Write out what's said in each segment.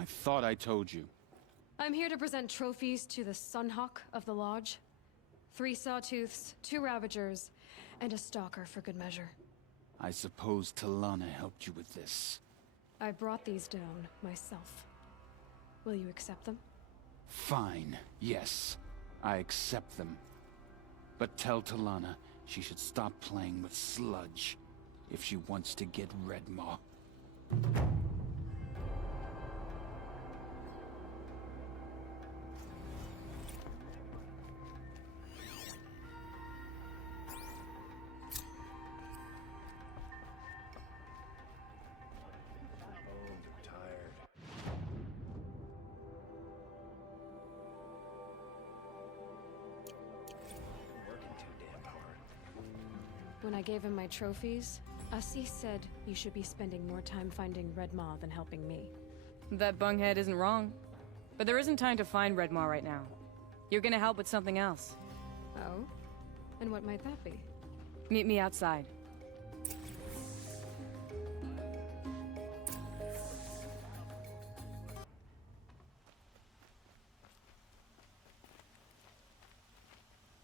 I thought I told you. I'm here to present trophies to the Sunhawk of the Lodge. 3 Sawtooths, 2 Ravagers, and a Stalker for good measure. I suppose Talana helped you with this. I brought these down myself. Will you accept them? Fine, yes. I accept them. But tell Talana she should stop playing with sludge if she wants to get Redmaw. When I gave him my trophies, Assis said you should be spending more time finding Redmaw than helping me. That bunghead isn't wrong. But there isn't time to find Redmaw right now. You're gonna help with something else. Oh? And what might that be? Meet me outside.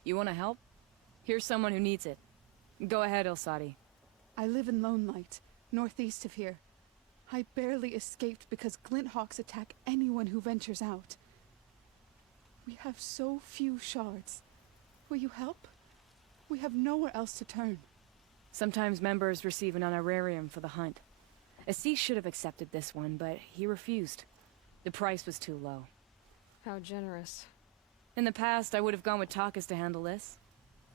You wanna help? Here's someone who needs it. Go ahead, Ilsati. I live in Lone Light, northeast of here. I barely escaped because Glinthawks attack anyone who ventures out. We have so few shards. Will you help? We have nowhere else to turn. Sometimes members receive an honorarium for the hunt. Assis should have accepted this one, but he refused. The price was too low. How generous. In the past, I would have gone with Takas to handle this.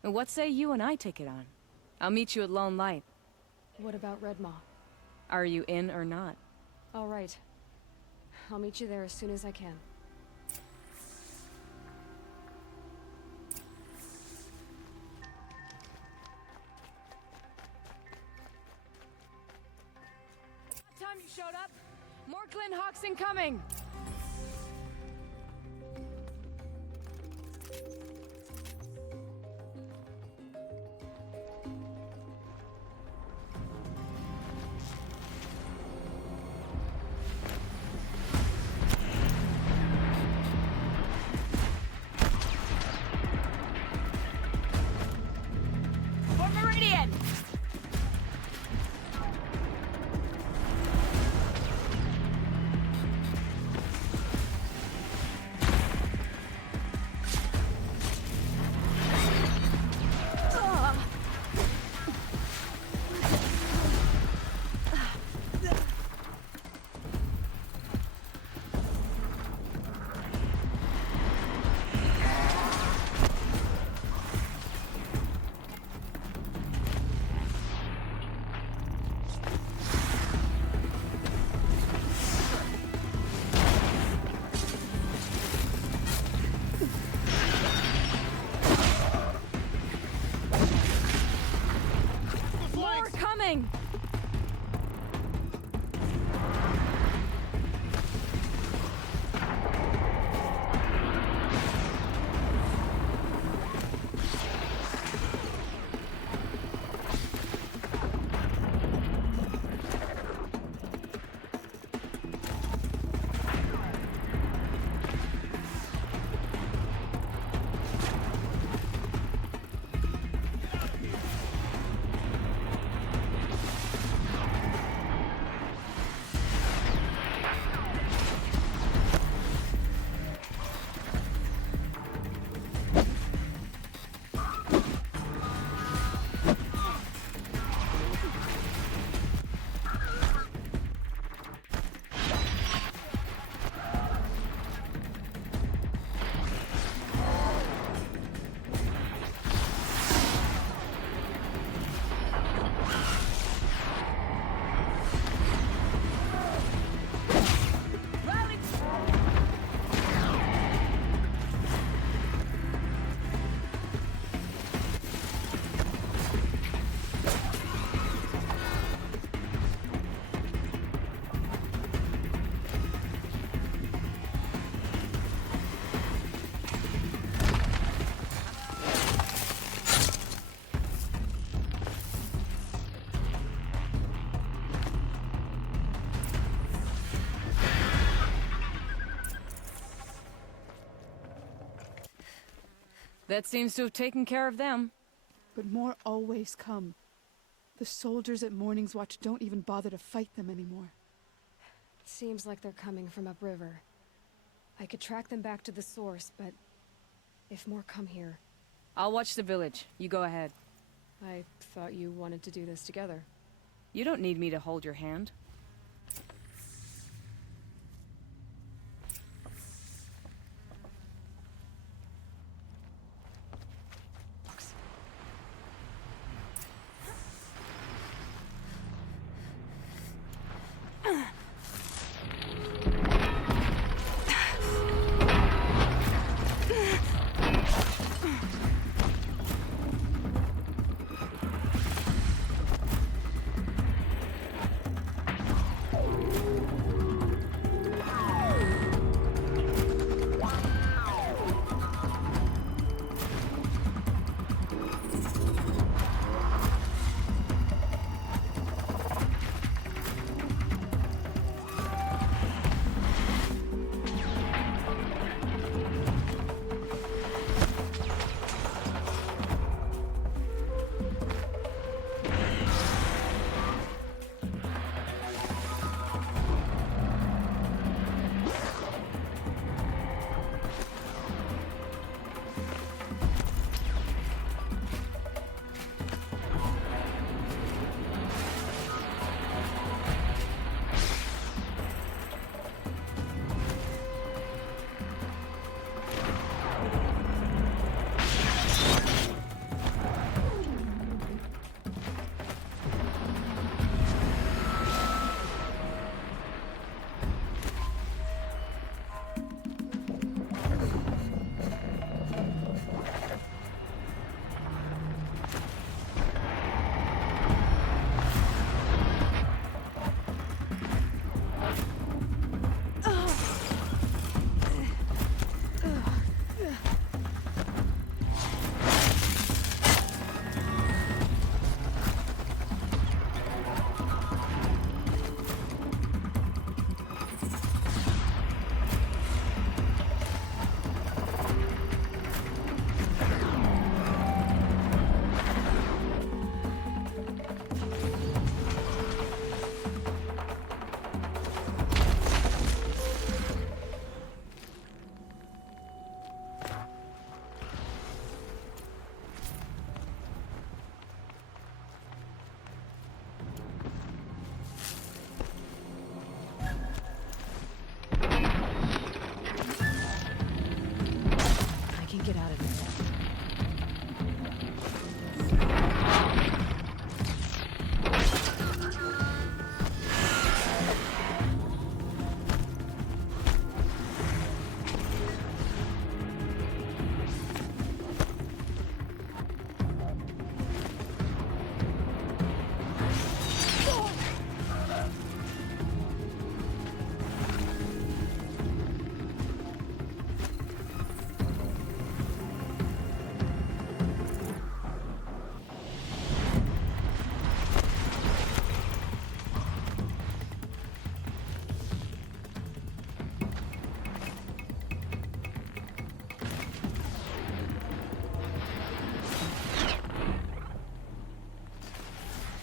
But what say you and I take it on? I'll meet you at Lone Light. What about Redmaw? Are you in or not? All right. I'll meet you there as soon as I can. Time you showed up! More Glinthawks incoming! That seems to have taken care of them. But more always come. The soldiers at Morning's Watch don't even bother to fight them anymore. Seems like they're coming from upriver. I could track them back to the source, but if more come here... I'll watch the village. You go ahead. I thought you wanted to do this together. You don't need me to hold your hand.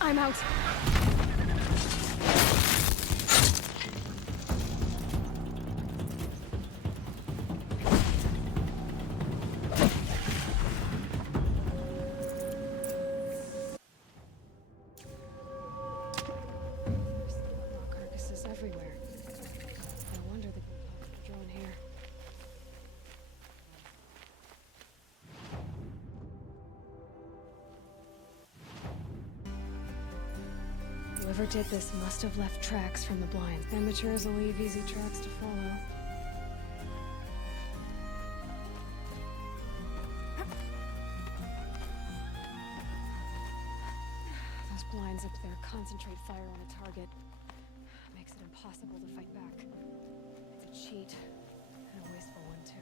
I'm out. Carcasses everywhere. No wonder the Glinthogs were drawn here. Whoever did this must have left tracks from the blinds. Amateurs will leave easy tracks to follow. Those blinds up there concentrate fire on a target. Makes it impossible to fight back. It's a cheat, and a wasteful one too.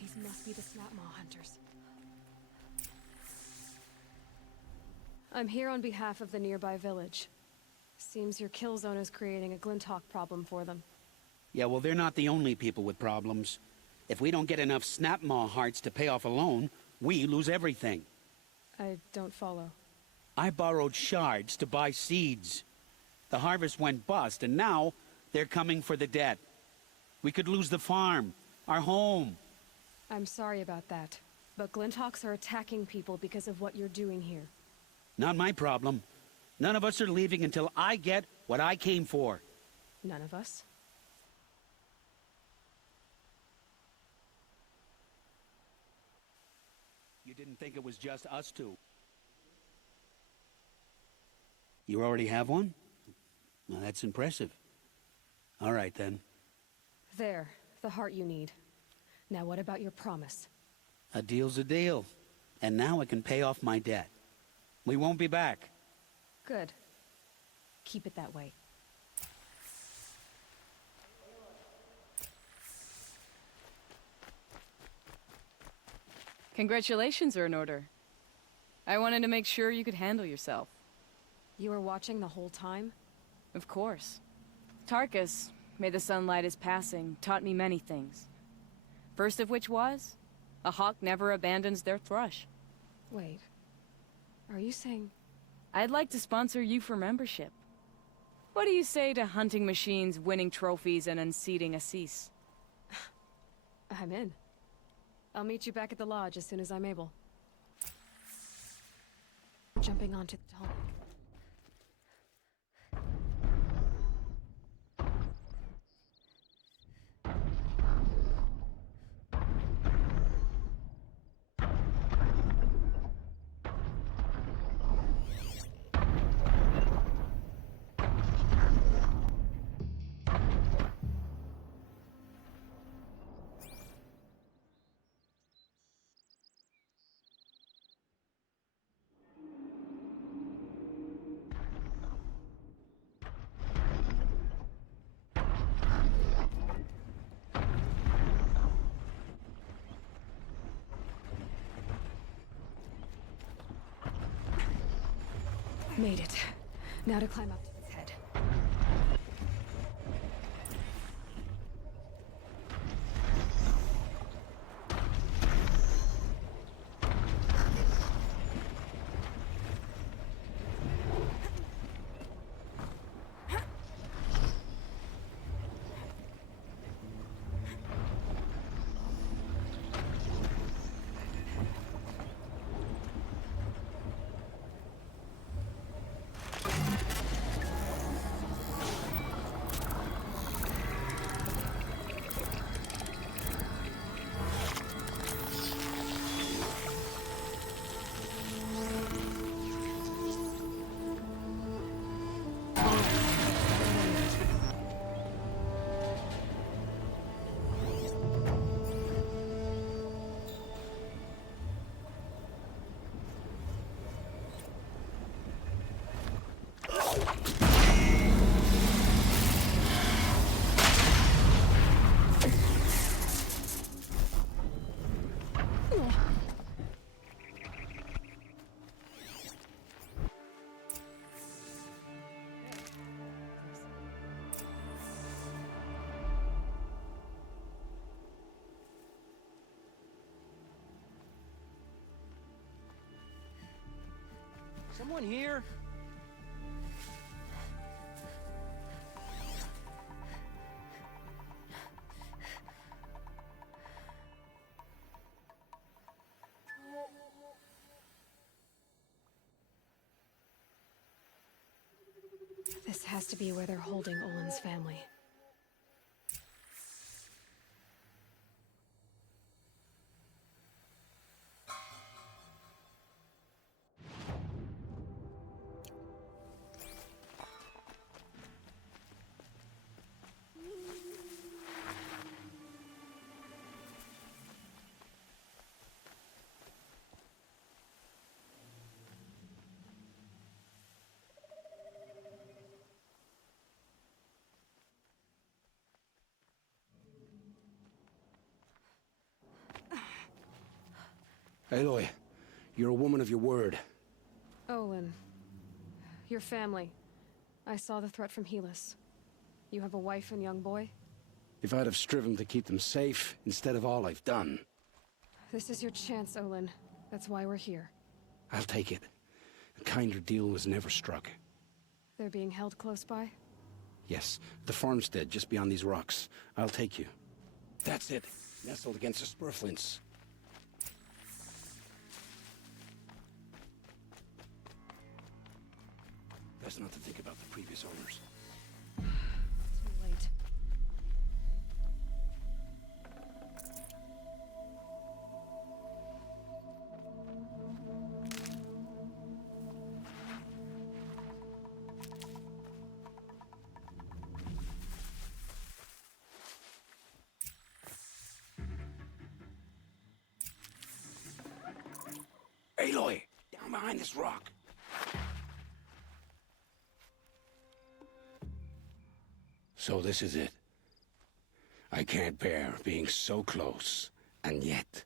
These must be the Snapmaw hunters. I'm here on behalf of the nearby village. Seems your kill zone is creating a Glinthawk problem for them. Yeah, well, they're not the only people with problems. If we don't get enough Snapmaw hearts to pay off a loan, we lose everything. I don't follow. I borrowed shards to buy seeds. The harvest went bust, and now they're coming for the debt. We could lose the farm, our home. I'm sorry about that, but Glinthawks are attacking people because of what you're doing here. Not my problem. None of us are leaving until I get what I came for. None of us? You didn't think it was just us two? You already have one? Well, that's impressive. All right, then. There, the heart you need. Now what about your promise? A deal's a deal. And now I can pay off my debt. We won't be back. Good. Keep it that way. Congratulations are in order. I wanted to make sure you could handle yourself. You were watching the whole time? Of course. Tarkus, may the sunlight is passing, taught me many things. First of which was, a hawk never abandons their thrush. Wait. Are you saying... I'd like to sponsor you for membership. What do you say to hunting machines, winning trophies, and unseating Assis? I'm in. I'll meet you back at the lodge as soon as I'm able. Jumping onto the tunnel. Made it. Now to climb up to its head. Someone here? This has to be where they're holding Olin's family. Aloy, you're a woman of your word. Olin. Your family. I saw the threat from Helis. You have a wife and young boy? If I'd have striven to keep them safe, instead of all I've done. This is your chance, Olin. That's why we're here. I'll take it. A kinder deal was never struck. They're being held close by? Yes, the farmstead just beyond these rocks. I'll take you. That's it. Nestled against the spur flints. Best not to think about the previous owners. Too late. Aloy! Down behind this rock! So this is it. I can't bear being so close, and yet...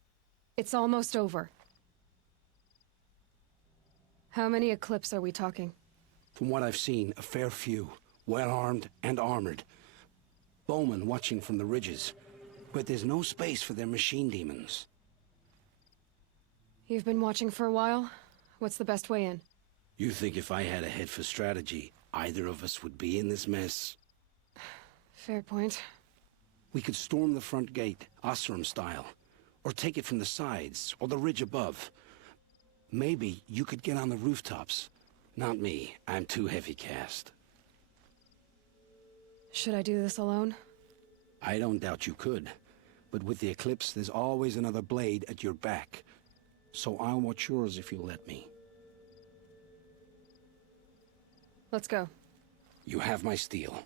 It's almost over. How many Eclipse are we talking? From what I've seen, a fair few. Well-armed and armored. Bowmen watching from the ridges. But there's no space for their machine demons. You've been watching for a while? What's the best way in? You think if I had a head for strategy, either of us would be in this mess? Fair point. We could storm the front gate, Osram style. Or take it from the sides, or the ridge above. Maybe you could get on the rooftops. Not me. I'm too heavy cast. Should I do this alone? I don't doubt you could. But with the Eclipse, there's always another blade at your back. So I'll watch yours if you'll let me. Let's go. You have my steel.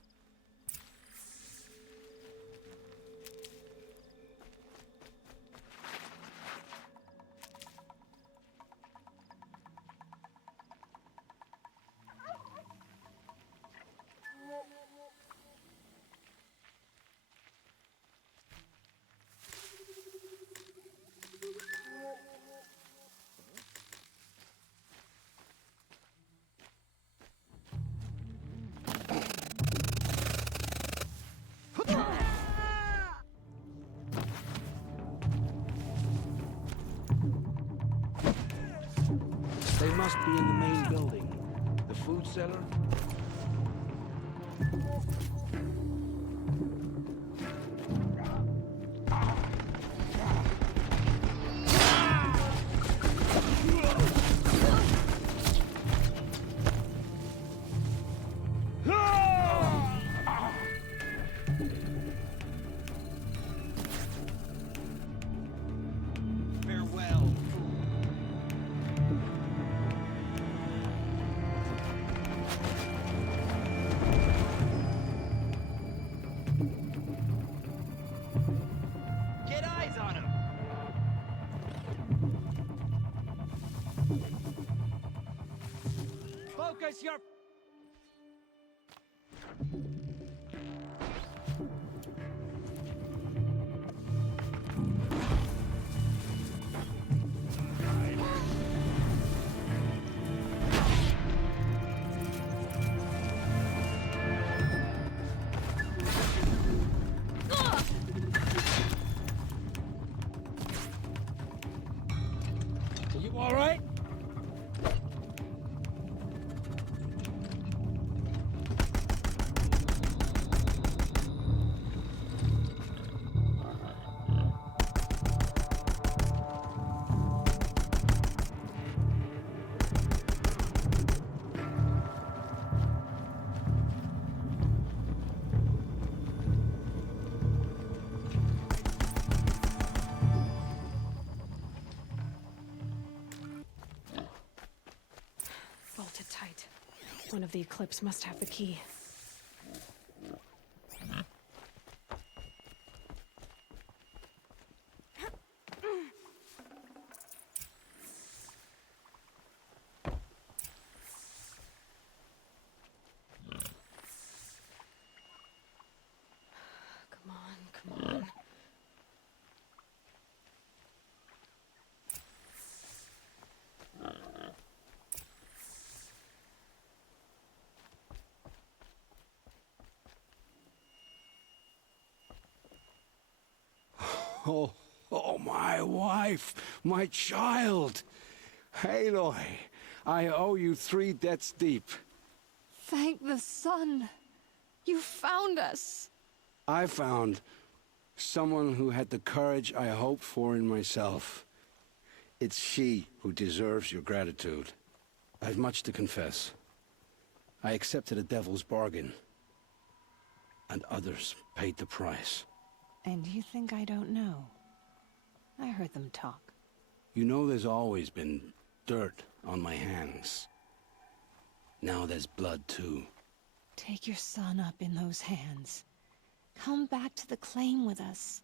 They must be in the main building. The food cellar? Farewell. Get eyes on him. Focus your... Are you all right? Bolted tight. One of the Eclipse must have the key. Come on, come on. Oh, oh, my wife, my child. Aloy, I owe you 3 debts deep. Thank the sun! You found us! I found someone who had the courage I hoped for in myself. It's she who deserves your gratitude. I've much to confess. I accepted a devil's bargain, and others paid the price. And you think I don't know? I heard them talk. You know there's always been dirt on my hands. Now there's blood too. Take your son up in those hands. Come back to the claim with us.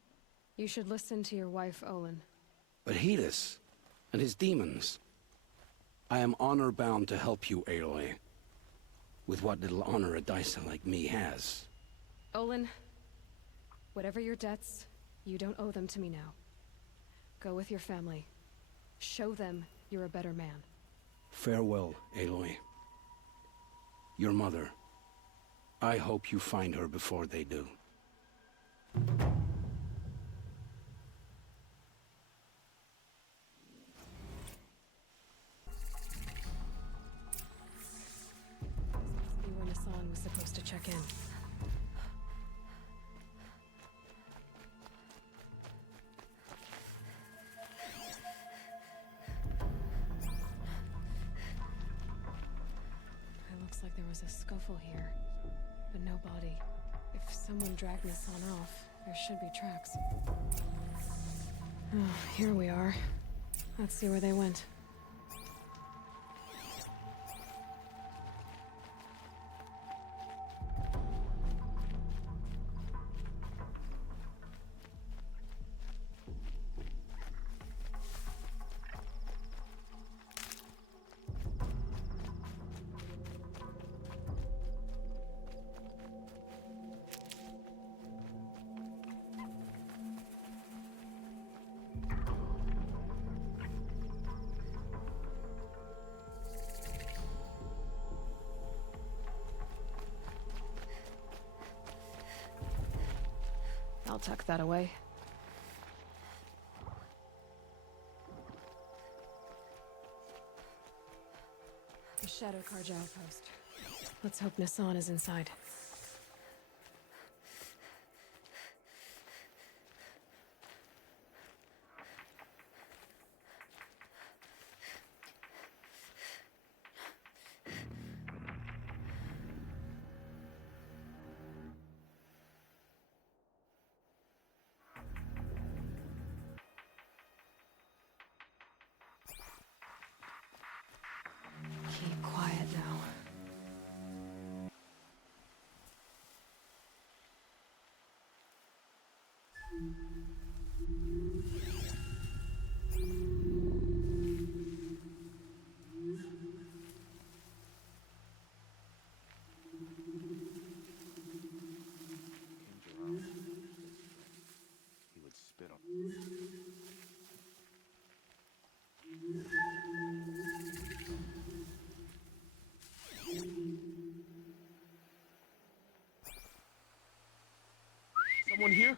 You should listen to your wife, Olin. But Helis and his demons. I am honor-bound to help you, Aloy. With what little honor a dicer like me has. Olin, whatever your debts, you don't owe them to me now. Go with your family. Show them you're a better man. Farewell, Aloy. Your mother. I hope you find her before they do. You were Nassan was supposed to check in. It looks like there was a scuffle here, but no body. If someone dragged Nassan off, there should be tracks. Oh, here we are. Let's see where they went. I'll tuck that away. The Shadow Carja outpost. Let's hope Nassan is inside. Keep quiet now. He would spit on. Someone here?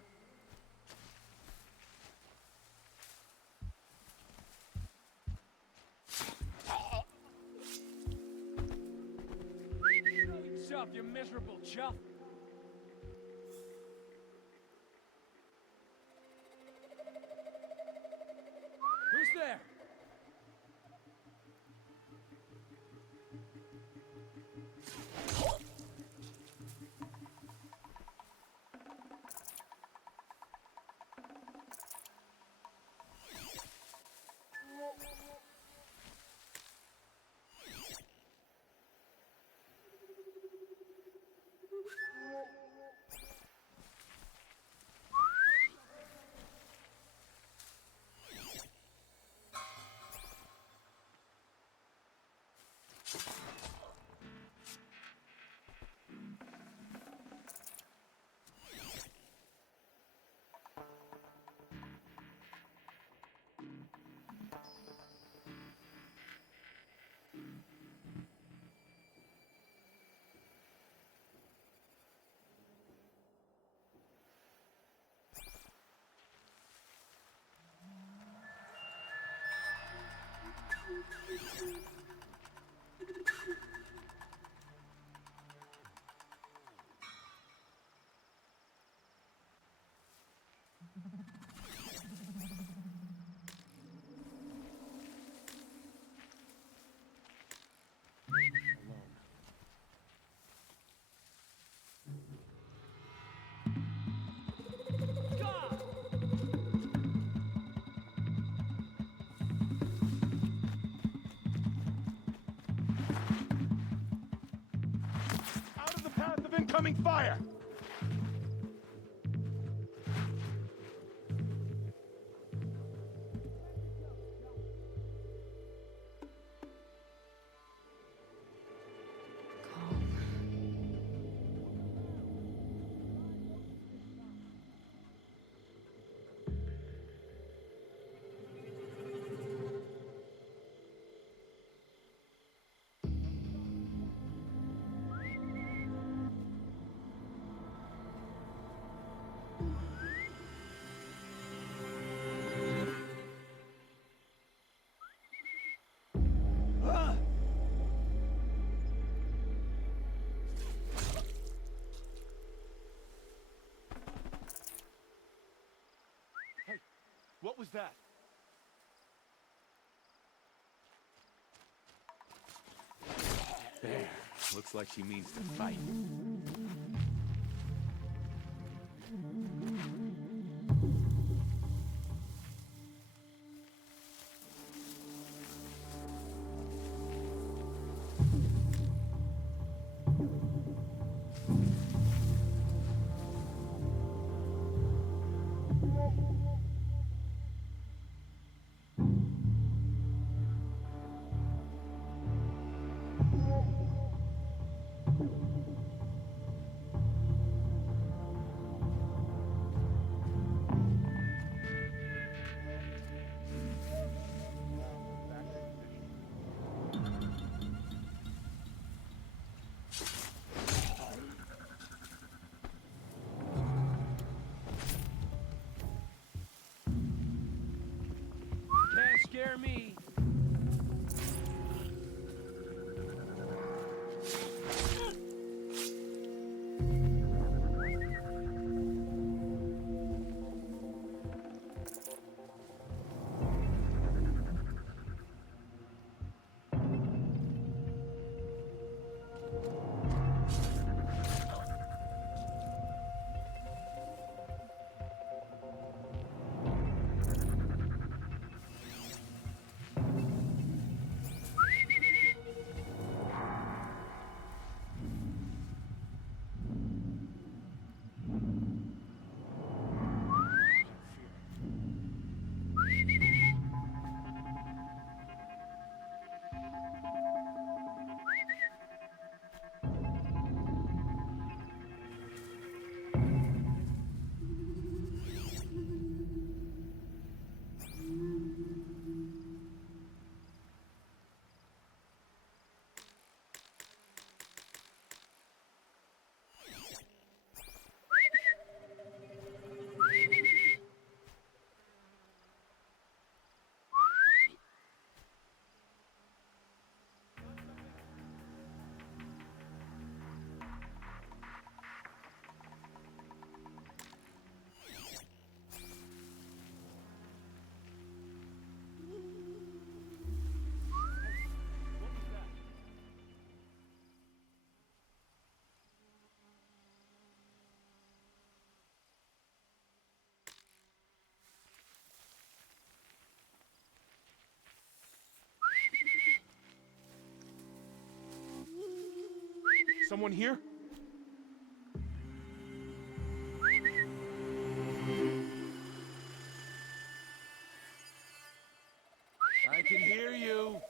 What's up, you miserable chuff? Who's there? of incoming fire! What was that? There. Looks like she means to fight. Can't scare me. Someone here? I can hear you.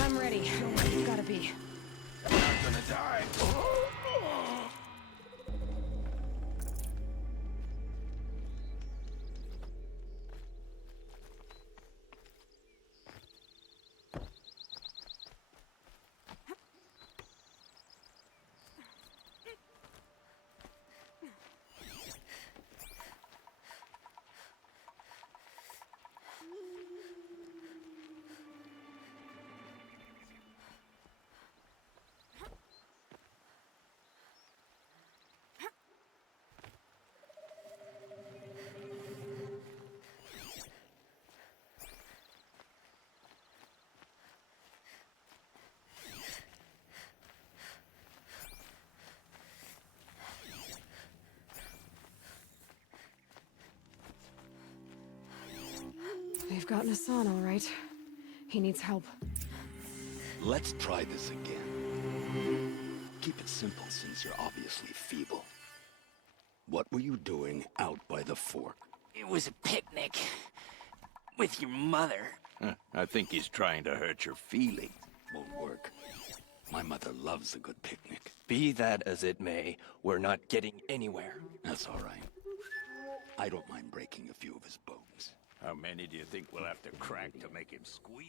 I'm ready. Gotta be. I'm not gonna die. They've gotten Hassan, all right. He needs help. Let's try this again. Keep it simple since you're obviously feeble. What were you doing out by the fork? It was a picnic. With your mother. I think he's trying to hurt your feelings. Won't work. My mother loves a good picnic. Be that as it may, we're not getting anywhere. That's all right. I don't mind breaking a few of his bones. How many do you think we'll have to crack to make him squeal?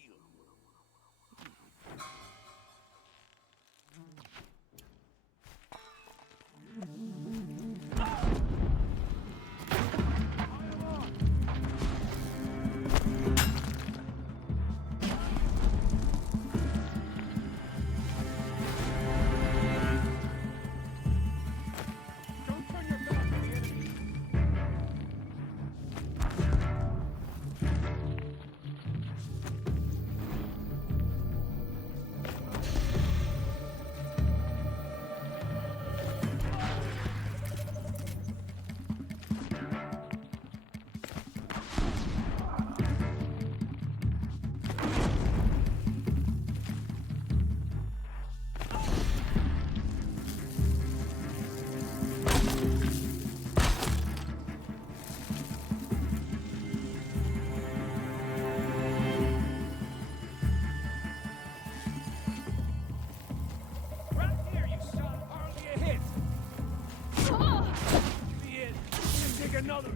Another.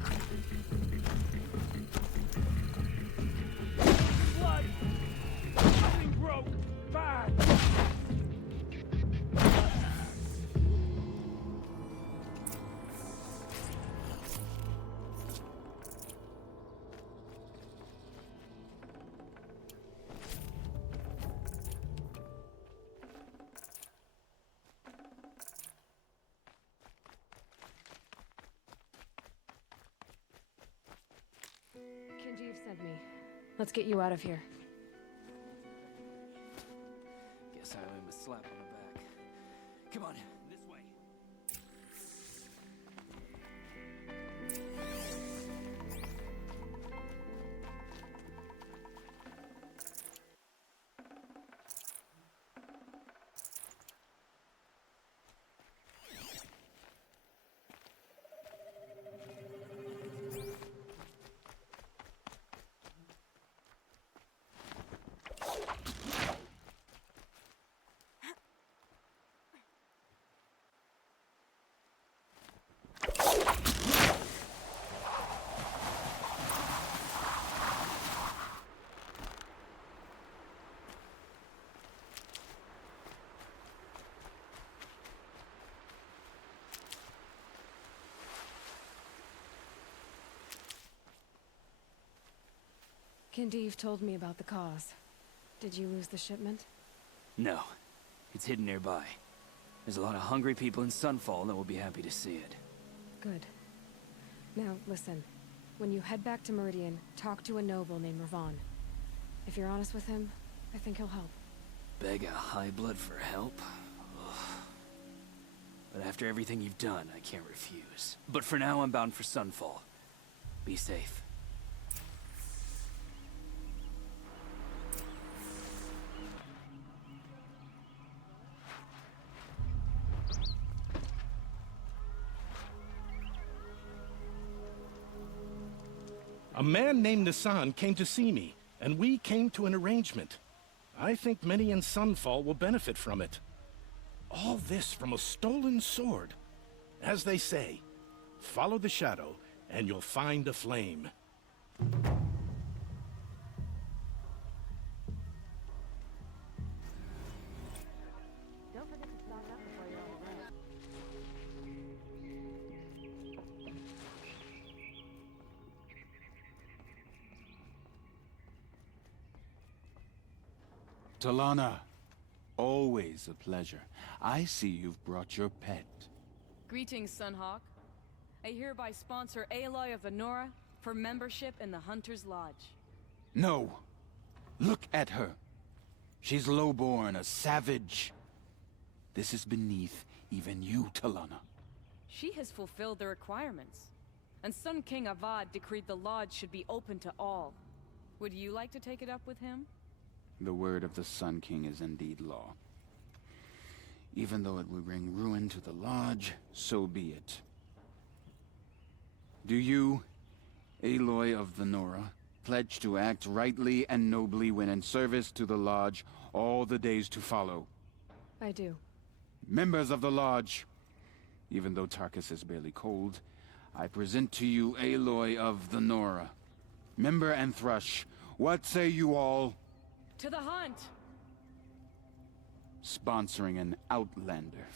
Blood. Something broke. Bad. Kenjiv sent me. Let's get you out of here. Guess I owe him a slap on the back. Come on, this way. Kenjiv told me about the cause. Did you lose the shipment? No. It's hidden nearby. There's a lot of hungry people in Sunfall that will be happy to see it. Good. Now, listen. When you head back to Meridian, talk to a noble named Ravon. If you're honest with him, I think he'll help. Beg a high blood for help? Ugh. But after everything you've done, I can't refuse. But for now, I'm bound for Sunfall. Be safe. A man named Nissan came to see me, and we came to an arrangement. I think many in Sunfall will benefit from it. All this from a stolen sword. As they say, follow the shadow, and you'll find a flame. Don't forget to stock up before you're on the road. Talana, always a pleasure. I see you've brought your pet. Greetings, Sunhawk. I hereby sponsor Aloy of Venora for membership in the Hunter's Lodge. No. Look at her. She's lowborn, a savage. This is beneath even you, Talana. She has fulfilled the requirements. And Sun King Avad decreed the lodge should be open to all. Would you like to take it up with him? The word of the Sun King is indeed law. Even though it would bring ruin to the Lodge, so be it. Do you, Aloy of the Nora, pledge to act rightly and nobly when in service to the Lodge all the days to follow? I do. Members of the Lodge, even though Tarkus is barely cold, I present to you Aloy of the Nora. Member and Thrush, what say you all? To the hunt! Sponsoring an outlander.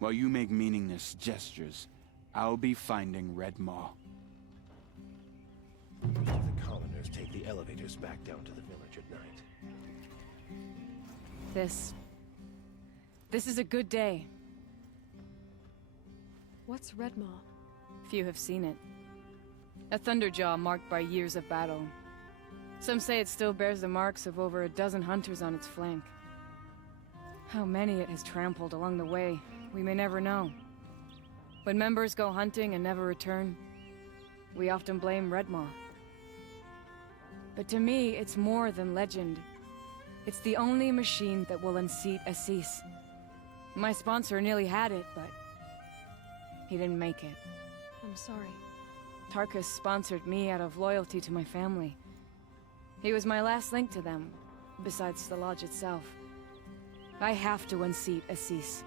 While you make meaningless gestures, I'll be finding Red Maw. The coloners take the elevators back down to the village at night. This is a good day. What's Red Maw? Few have seen it. A thunderjaw marked by years of battle. Some say it still bears the marks of over a dozen hunters on its flank. How many it has trampled along the way, we may never know. When members go hunting and never return, we often blame Red Maw. But to me, it's more than legend. It's the only machine that will unseat Assis. My sponsor nearly had it, but he didn't make it. I'm sorry. Tarkus sponsored me out of loyalty to my family. He was my last link to them, besides the Lodge itself. I have to unseat Assis.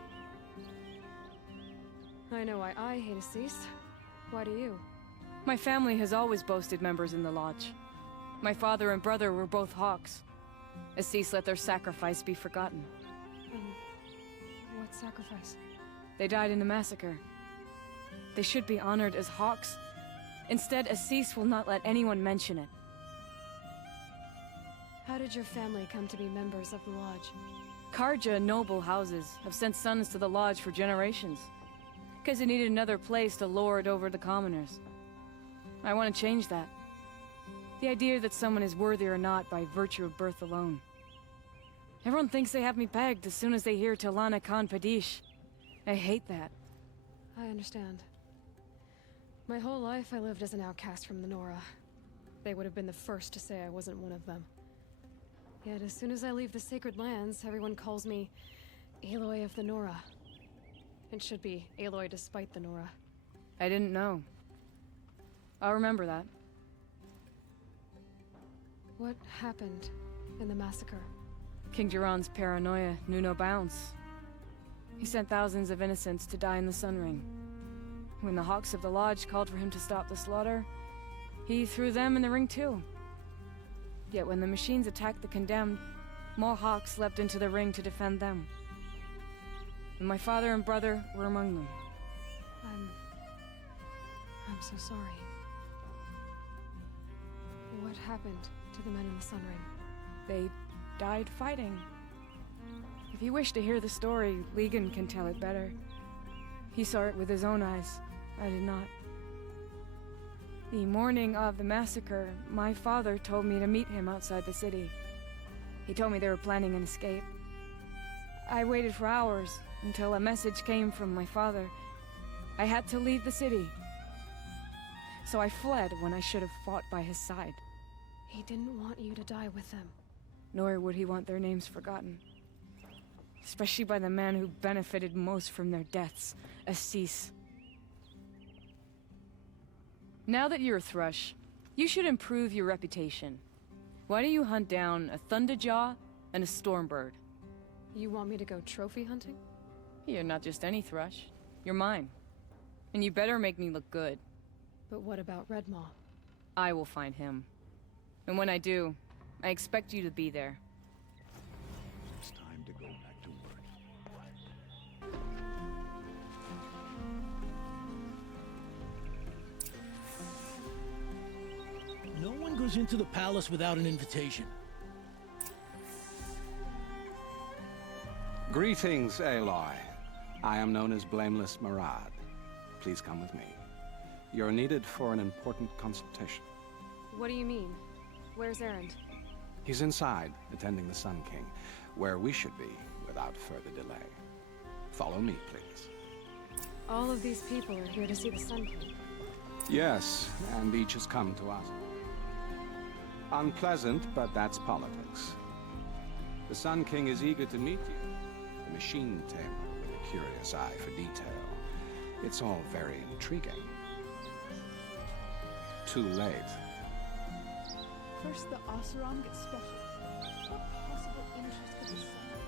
I know why I hate Assis. Why do you? My family has always boasted members in the Lodge. My father and brother were both Hawks. Assis let their sacrifice be forgotten. What sacrifice? They died in the massacre. They should be honored as Hawks. Instead, Assis will not let anyone mention it. How did your family come to be members of the Lodge? Karja noble houses have sent sons to the Lodge for generations. Because they needed another place to lord over the commoners. I want to change that. The idea that someone is worthy or not by virtue of birth alone. Everyone thinks they have me pegged as soon as they hear Talana Khan Padish. I hate that. I understand. My whole life I lived as an outcast from the Nora. They would have been the first to say I wasn't one of them. Yet as soon as I leave the sacred lands, everyone calls me Aloy of the Nora. It should be Aloy despite the Nora. I didn't know. I'll remember that. What happened in the massacre? King Jiran's paranoia knew no bounds. He sent thousands of innocents to die in the Sun Ring. When the Hawks of the Lodge called for him to stop the slaughter, he threw them in the ring too. Yet when the machines attacked the condemned, more Hawks leapt into the ring to defend them. And my father and brother were among them. I'm so sorry. What happened to the men in the Sun Ring? They died fighting. If you wish to hear the story, Legan can tell it better. He saw it with his own eyes. I did not. The morning of the massacre, my father told me to meet him outside the city. He told me they were planning an escape. I waited for hours until a message came from my father. I had to leave the city. So I fled when I should have fought by his side. He didn't want you to die with them. Nor would he want their names forgotten. Especially by the man who benefited most from their deaths, Assis. Now that you're a Thrush, you should improve your reputation. Why don't you hunt down a Thunderjaw and a Stormbird? You want me to go trophy hunting? You're not just any Thrush. You're mine. And you better make me look good. But what about Red Maw? I will find him. And when I do, I expect you to be there. It's time to go back to work. No one goes into the palace without an invitation. Greetings, Aloy. I am known as Blameless Marad. Please come with me. You're needed for an important consultation. What do you mean? Where's Erend? He's inside, attending the Sun King, where we should be without further delay. Follow me, please. All of these people are here to see the Sun King. Yes, and each has come to us. Unpleasant, but that's politics. The Sun King is eager to meet you. The machine tamer with a curious eye for detail. It's all very intriguing. Too late. First, the Oseram gets special. What possible interest could this serve?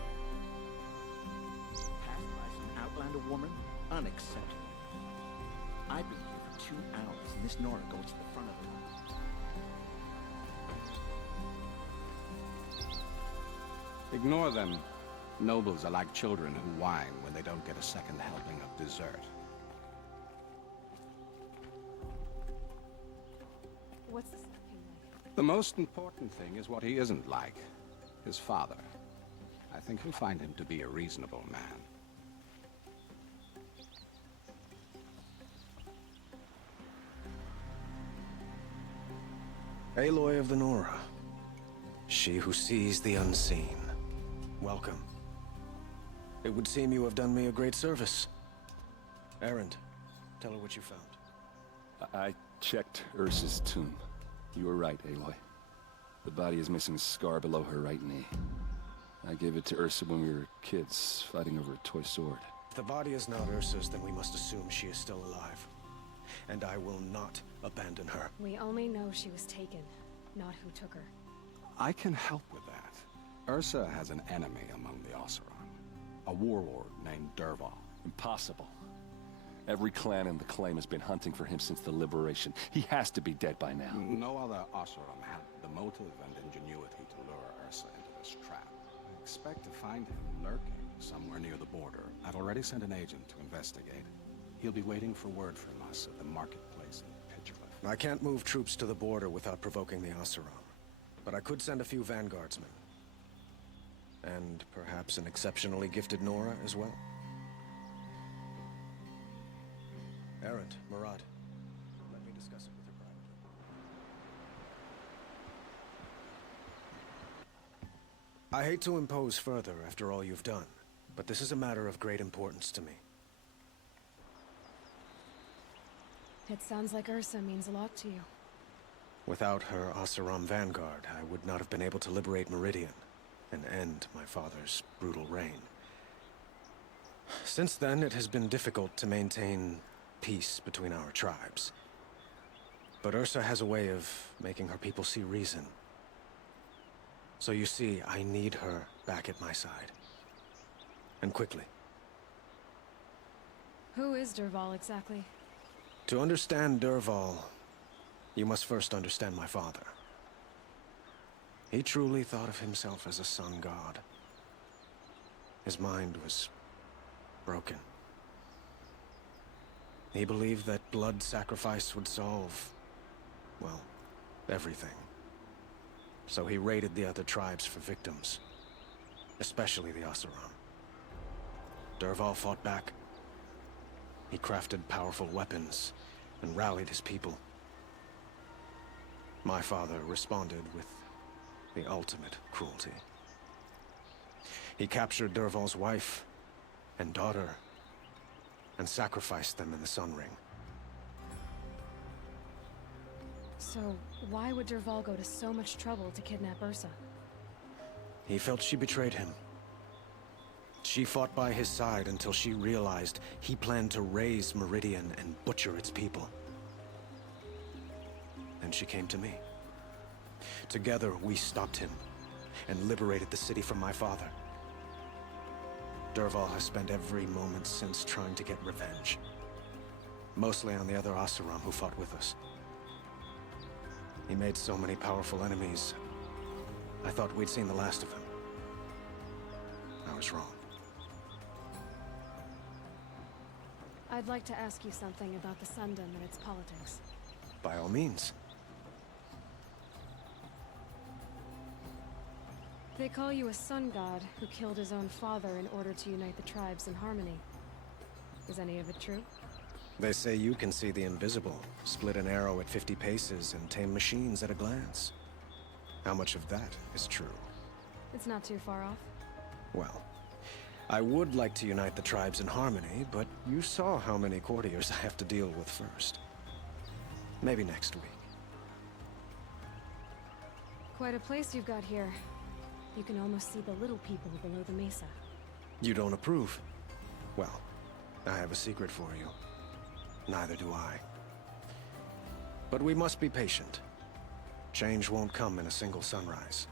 Passed by some Outlander woman? Unacceptable. I've been here for 2 hours, and this Nora goes to the front of the line. Ignore them. Nobles are like children who whine when they don't get a second helping of dessert. What's the Sun King like? The most important thing is what he isn't like. His father. I think you'll find him to be a reasonable man. Aloy of the Nora. She who sees the unseen. Welcome. It would seem you have done me a great service. Erend, tell her what you found. I checked Ursa's tomb. You were right, Aloy. The body is missing a scar below her right knee. I gave it to Ursa when we were kids, fighting over a toy sword. If the body is not Ursa's, then we must assume she is still alive. And I will not abandon her. We only know she was taken, not who took her. I can help with that. Ursa has an enemy among the Oseram. A warlord named Dervahl. Impossible. Every clan in the claim has been hunting for him since the liberation. He has to be dead by now. No other Oseram had the motive and ingenuity to lure Ursa into this trap. I expect to find him lurking somewhere near the border. I've already sent an agent to investigate. He'll be waiting for word from us at the marketplace in Pitcherliff. I can't move troops to the border without provoking the Oseram. But I could send a few vanguardsmen. And perhaps an exceptionally gifted Nora as well. Erend, Marad, let me discuss it with her privately. I hate to impose further after all you've done, but this is a matter of great importance to me. It sounds like Ursa means a lot to you. Without her Oseram vanguard, I would not have been able to liberate Meridian and end my father's brutal reign. Since then, it has been difficult to maintain peace between our tribes. But Ursa has a way of making her people see reason. So you see, I need her back at my side. And quickly. Who is Dervahl exactly? To understand Dervahl, you must first understand my father. He truly thought of himself as a sun god. His mind was broken. He believed that blood sacrifice would solve, well, everything. So he raided the other tribes for victims, especially the Oseram. Dervahl fought back. He crafted powerful weapons and rallied his people. My father responded with the ultimate cruelty. He captured Dervahl's wife and daughter and sacrificed them in the Sun Ring. So, why would Dervahl go to so much trouble to kidnap Ursa? He felt she betrayed him. She fought by his side until she realized he planned to raise Meridian and butcher its people. And she came to me. Together, we stopped him and liberated the city from my father. Dervahl has spent every moment since trying to get revenge. Mostly on the other Oseram who fought with us. He made so many powerful enemies, I thought we'd seen the last of him. I was wrong. I'd like to ask you something about the Sundom and its politics. By all means. They call you a sun god who killed his own father in order to unite the tribes in harmony. Is any of it true? They say you can see the invisible, split an arrow at 50 paces, and tame machines at a glance. How much of that is true? It's not too far off. Well, I would like to unite the tribes in harmony, but you saw how many courtiers I have to deal with first. Maybe next week. Quite a place you've got here. You can almost see the little people below the mesa. You don't approve? Well, I have a secret for you. Neither do I. But we must be patient. Change won't come in a single sunrise.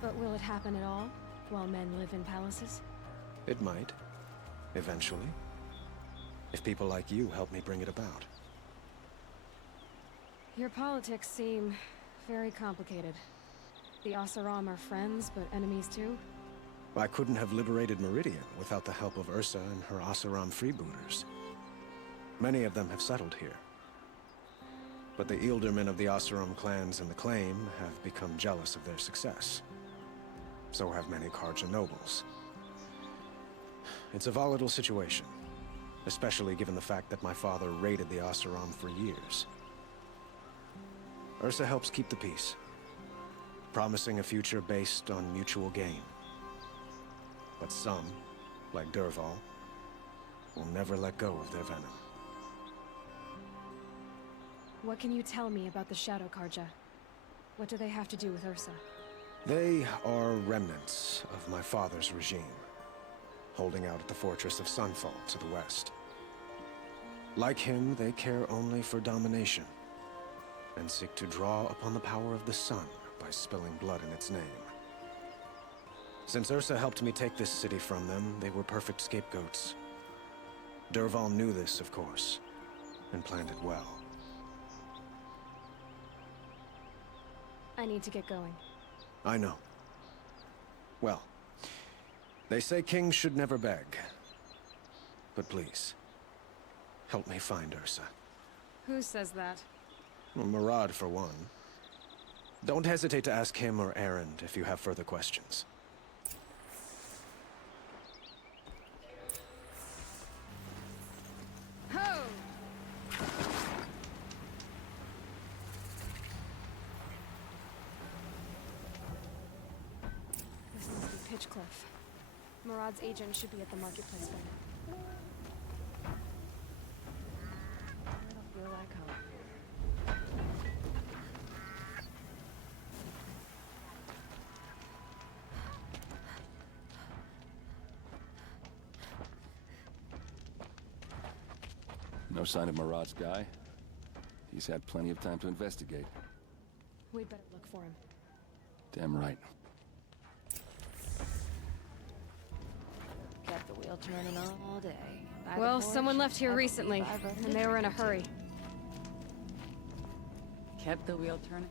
But will it happen at all, while men live in palaces? It might. Eventually. If people like you help me bring it about. Your politics seem very complicated. The Oseram are friends, but enemies too? I couldn't have liberated Meridian without the help of Ursa and her Oseram freebooters. Many of them have settled here. But the Ealdormen of the Oseram clans in the Claim have become jealous of their success. So have many Karja nobles. It's a volatile situation, especially given the fact that my father raided the Oseram for years. Ursa helps keep the peace, promising a future based on mutual gain. But some, like Dervahl, will never let go of their venom. What can you tell me about the Shadow Karja? What do they have to do with Ursa? They are remnants of my father's regime, holding out at the fortress of Sunfall to the west. Like him, they care only for domination, and seek to draw upon the power of the sun by spilling blood in its name. Since Ursa helped me take this city from them, they were perfect scapegoats. Dervahl knew this, of course, and planned it well. I need to get going. I know. Well, they say kings should never beg. But please, help me find Ursa. Who says that? Well, Murad, for one. Don't hesitate to ask him or Erend if you have further questions. Ho! This must be Pitchcliff. Murad's agent should be at the marketplace by now. I don't feel like home. No sign of Murad's guy. He's had plenty of time to investigate. We'd better look for him. Damn right. Kept the wheel turning all day. By Well, the porch, someone left here I believe recently, I've earned and they were in a hurry. Kept the wheel turning.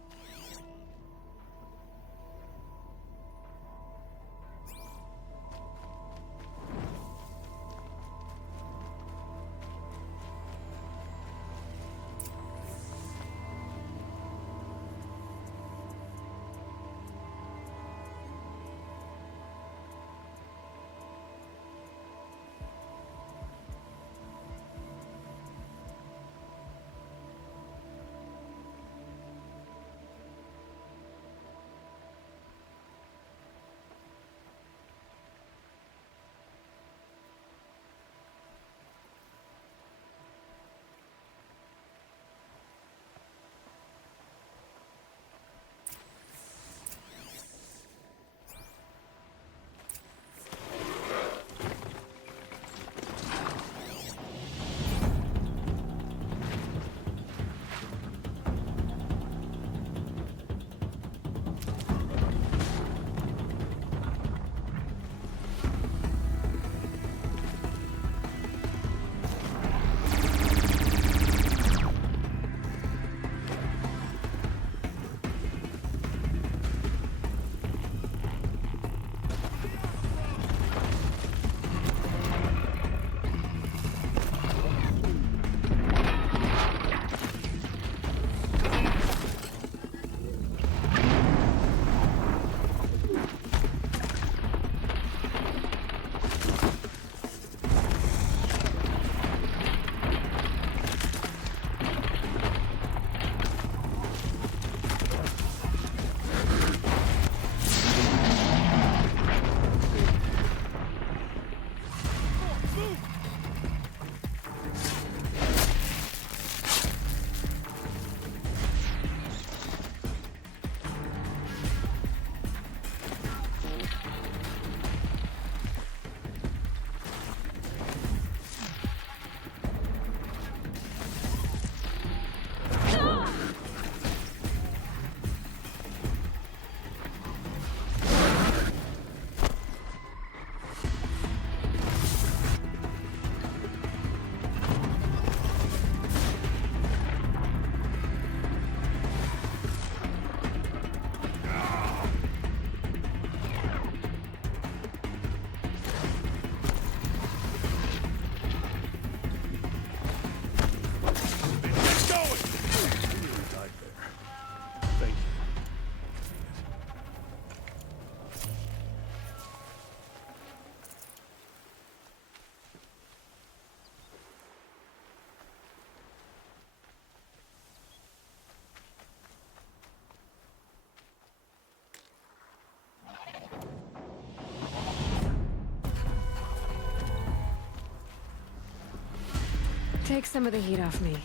Take some of the heat off me.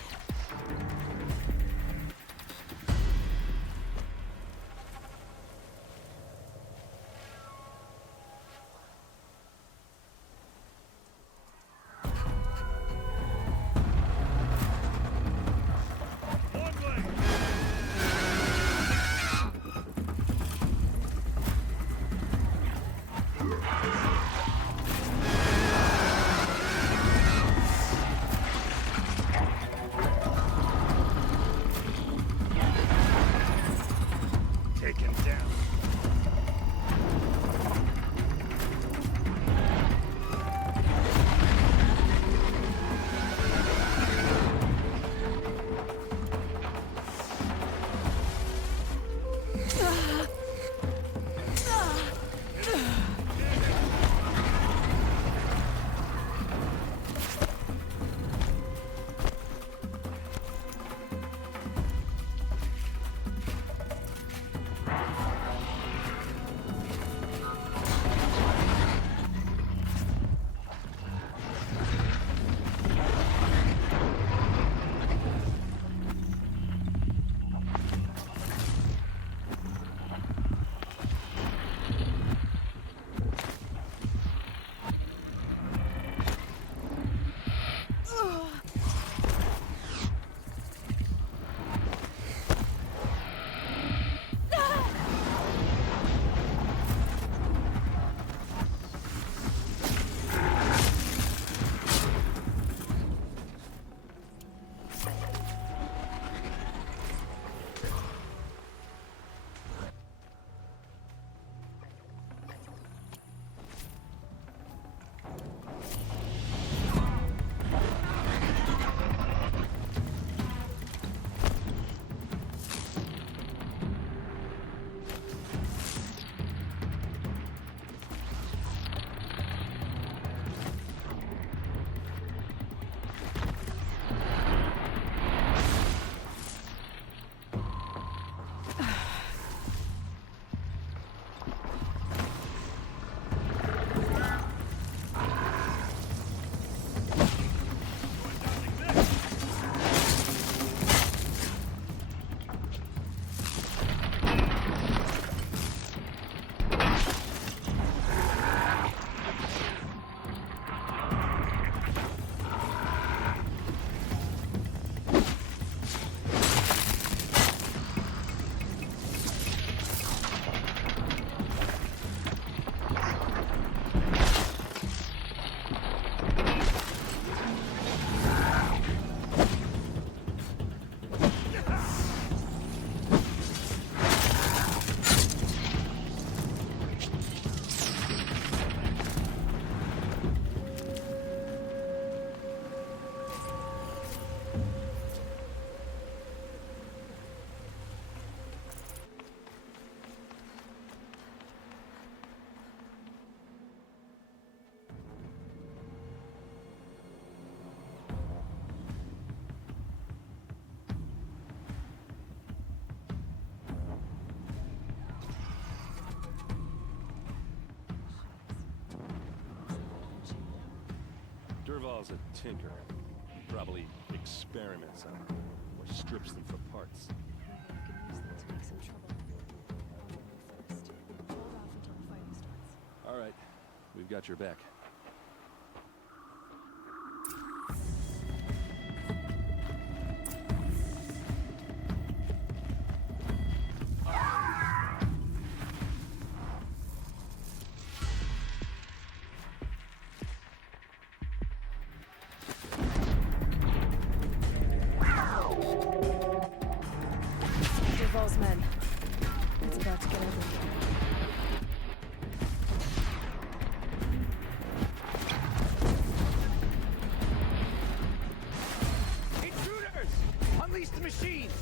Dervahl's a tinker. He probably experiments on them, or strips them for parts. All right, we've got your back. Revolves men. It's about to get ugly. Intruders! Unleash the machines!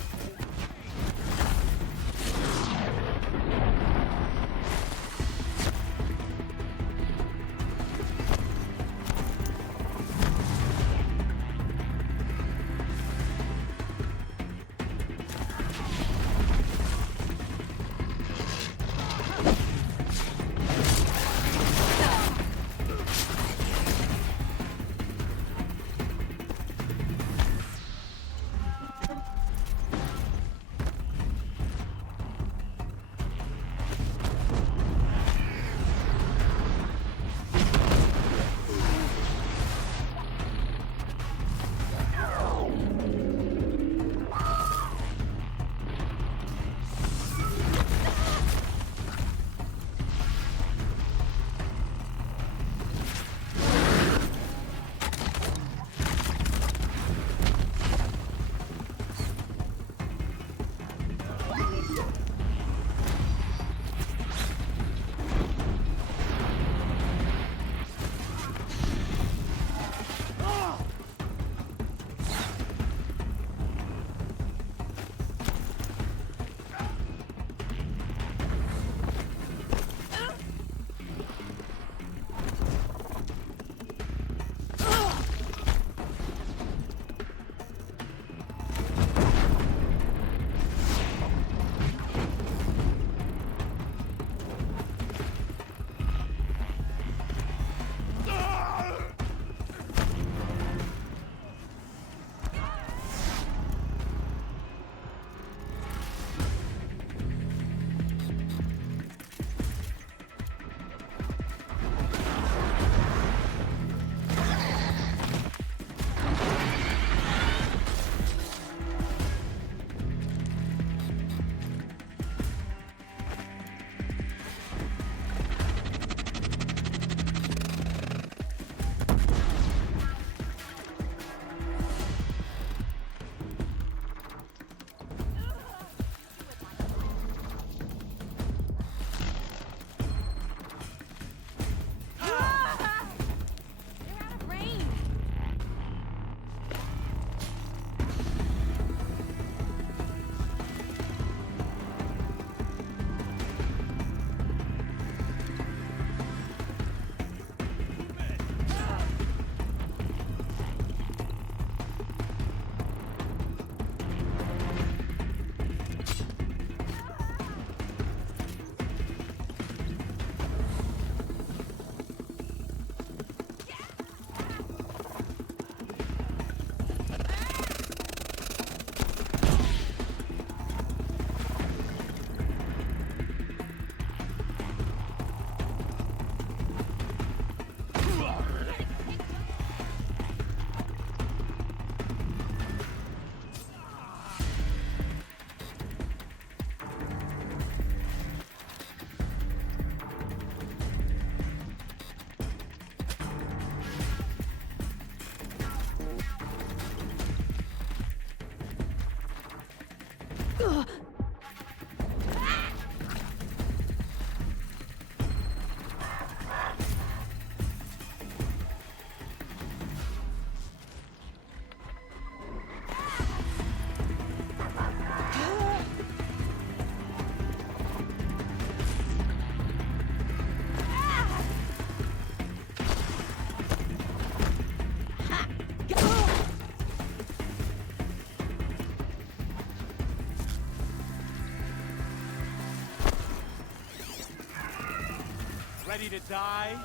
ready to die?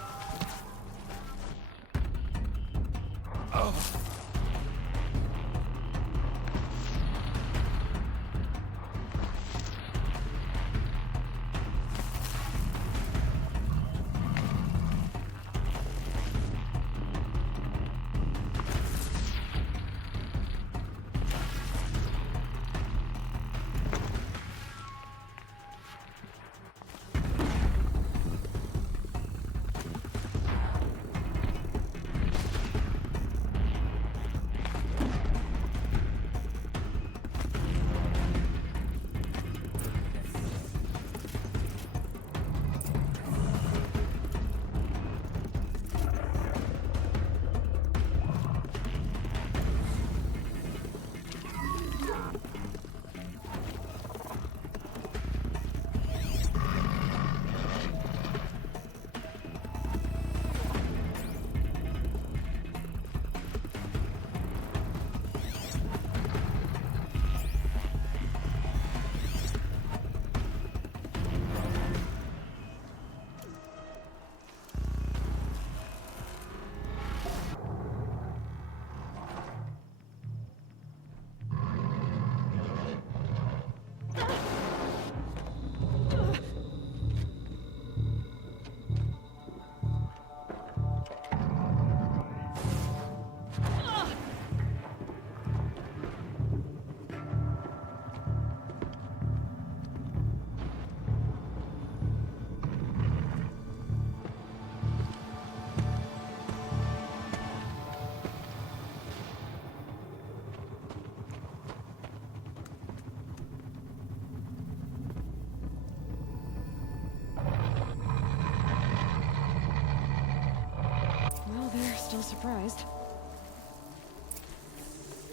Well, they're still surprised.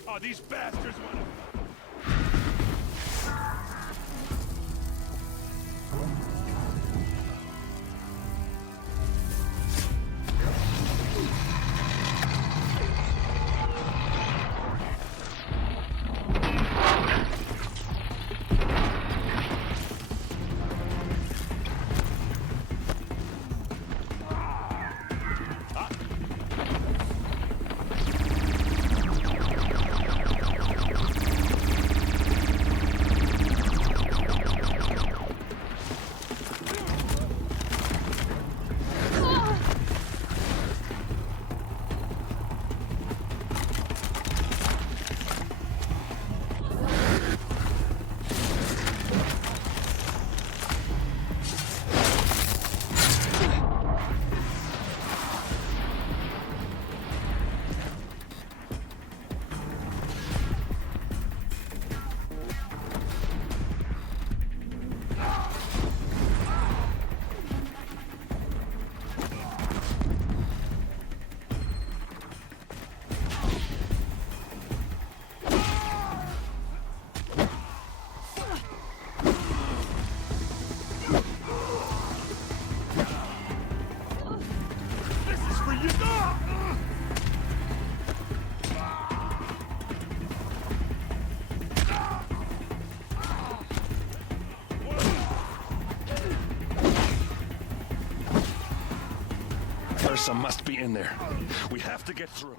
Oh, these bastards want to... Ursa must be in there. We have to get through.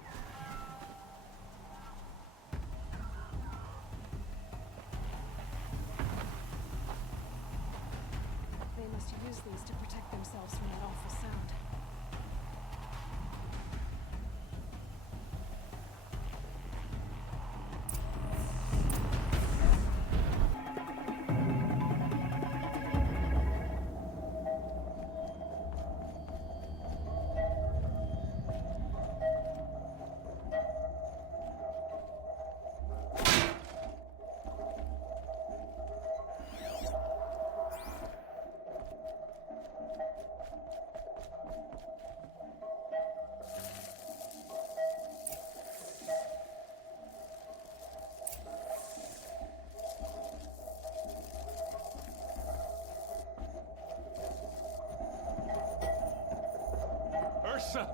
They must use these to protect themselves from that awful sound. Ursa!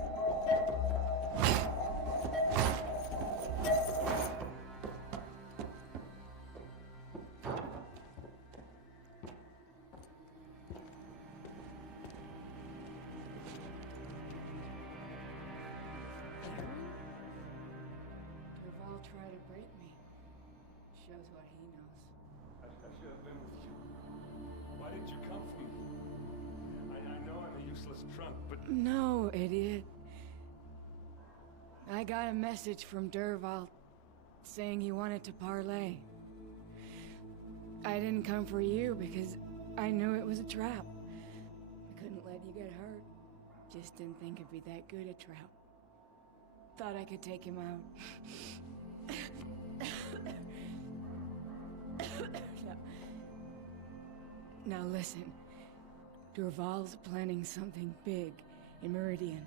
should have been with you. Why didn't you come for me? I know I'm a useless drunk, but... No, idiot. I got a message from Dervahl saying he wanted to parlay. I didn't come for you because I knew it was a trap. I couldn't let you get hurt. Just didn't think it'd be that good a trap. Thought I could take him out. Now listen. Dervahl's planning something big in Meridian.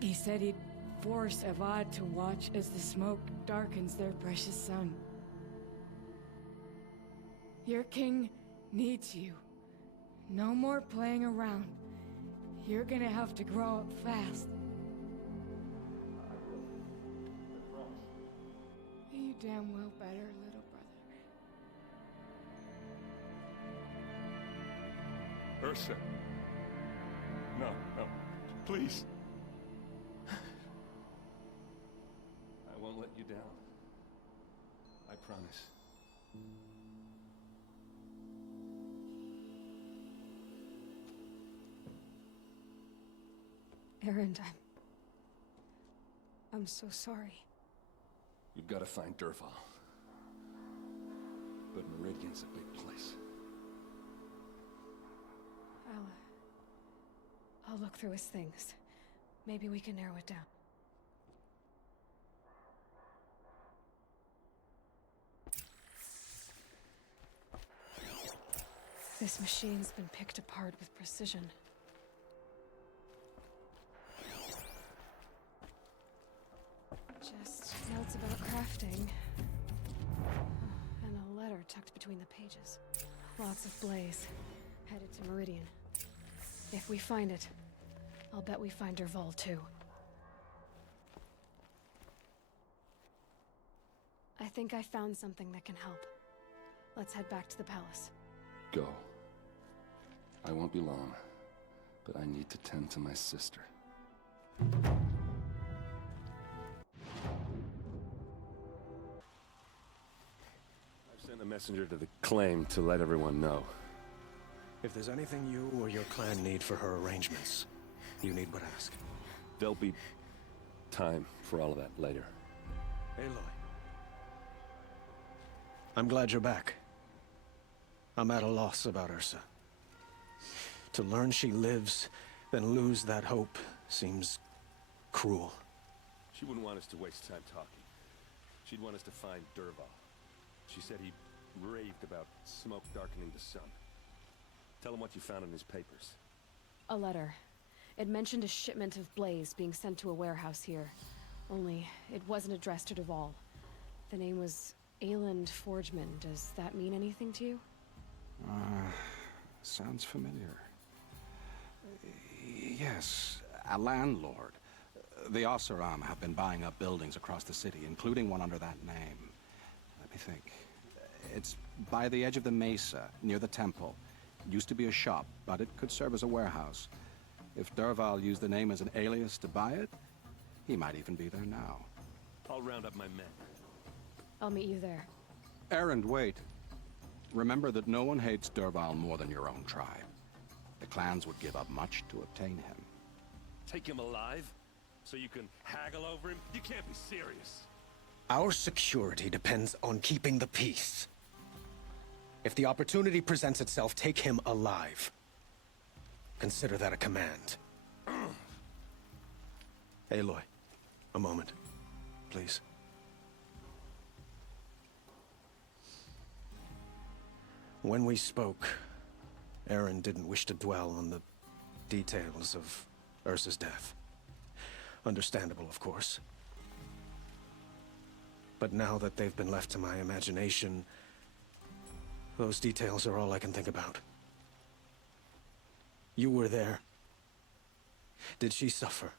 He said he'd force Avad to watch as the smoke darkens their precious sun. Your king needs you. No more playing around. You're gonna have to grow up fast. You damn well better, little brother. Ursa. No, no. Please. I won't let you down. I promise. Erend, I'm so sorry. You've got to find Dervahl. But Meridian's a big place. I'll look through his things. Maybe we can narrow it down. This machine's been picked apart with precision. Just notes about crafting. And a letter tucked between the pages. Lots of blaze. Headed to Meridian. If we find it, I'll bet we find Dervahl too. I think I found something that can help. Let's head back to the palace. Go. I won't be long, but I need to tend to my sister. I've sent a messenger to the claim to let everyone know. If there's anything you or your clan need for her arrangements, you need but ask. There'll be time for all of that later. Aloy. I'm glad you're back. I'm at a loss about Ursa. To learn she lives, then lose that hope, seems cruel. She wouldn't want us to waste time talking. She'd want us to find Dervahl. She said he raved about smoke darkening the sun. Tell him what you found in his papers. A letter. It mentioned a shipment of blaze being sent to a warehouse here. Only, it wasn't addressed to Dervahl. The name was Ayland Forgeman. Does that mean anything to you? Sounds familiar. Yes, a landlord. The Oseram have been buying up buildings across the city, including one under that name. Let me think. It's by the edge of the mesa, near the temple. Used to be a shop, but it could serve as a warehouse. If Dervahl used the name as an alias to buy it, he might even be there now. I'll round up my men. I'll meet you there. Erend, wait. Remember that no one hates Dervahl more than your own tribe. The clans would give up much to obtain him. Take him alive? So you can haggle over him? You can't be serious. Our security depends on keeping the peace. If the opportunity presents itself, take him alive. Consider that a command. Aloy, a moment, please. When we spoke, Erend didn't wish to dwell on the details of Ursa's death. Understandable, of course. But now that they've been left to my imagination, those details are all I can think about. You were there. Did she suffer?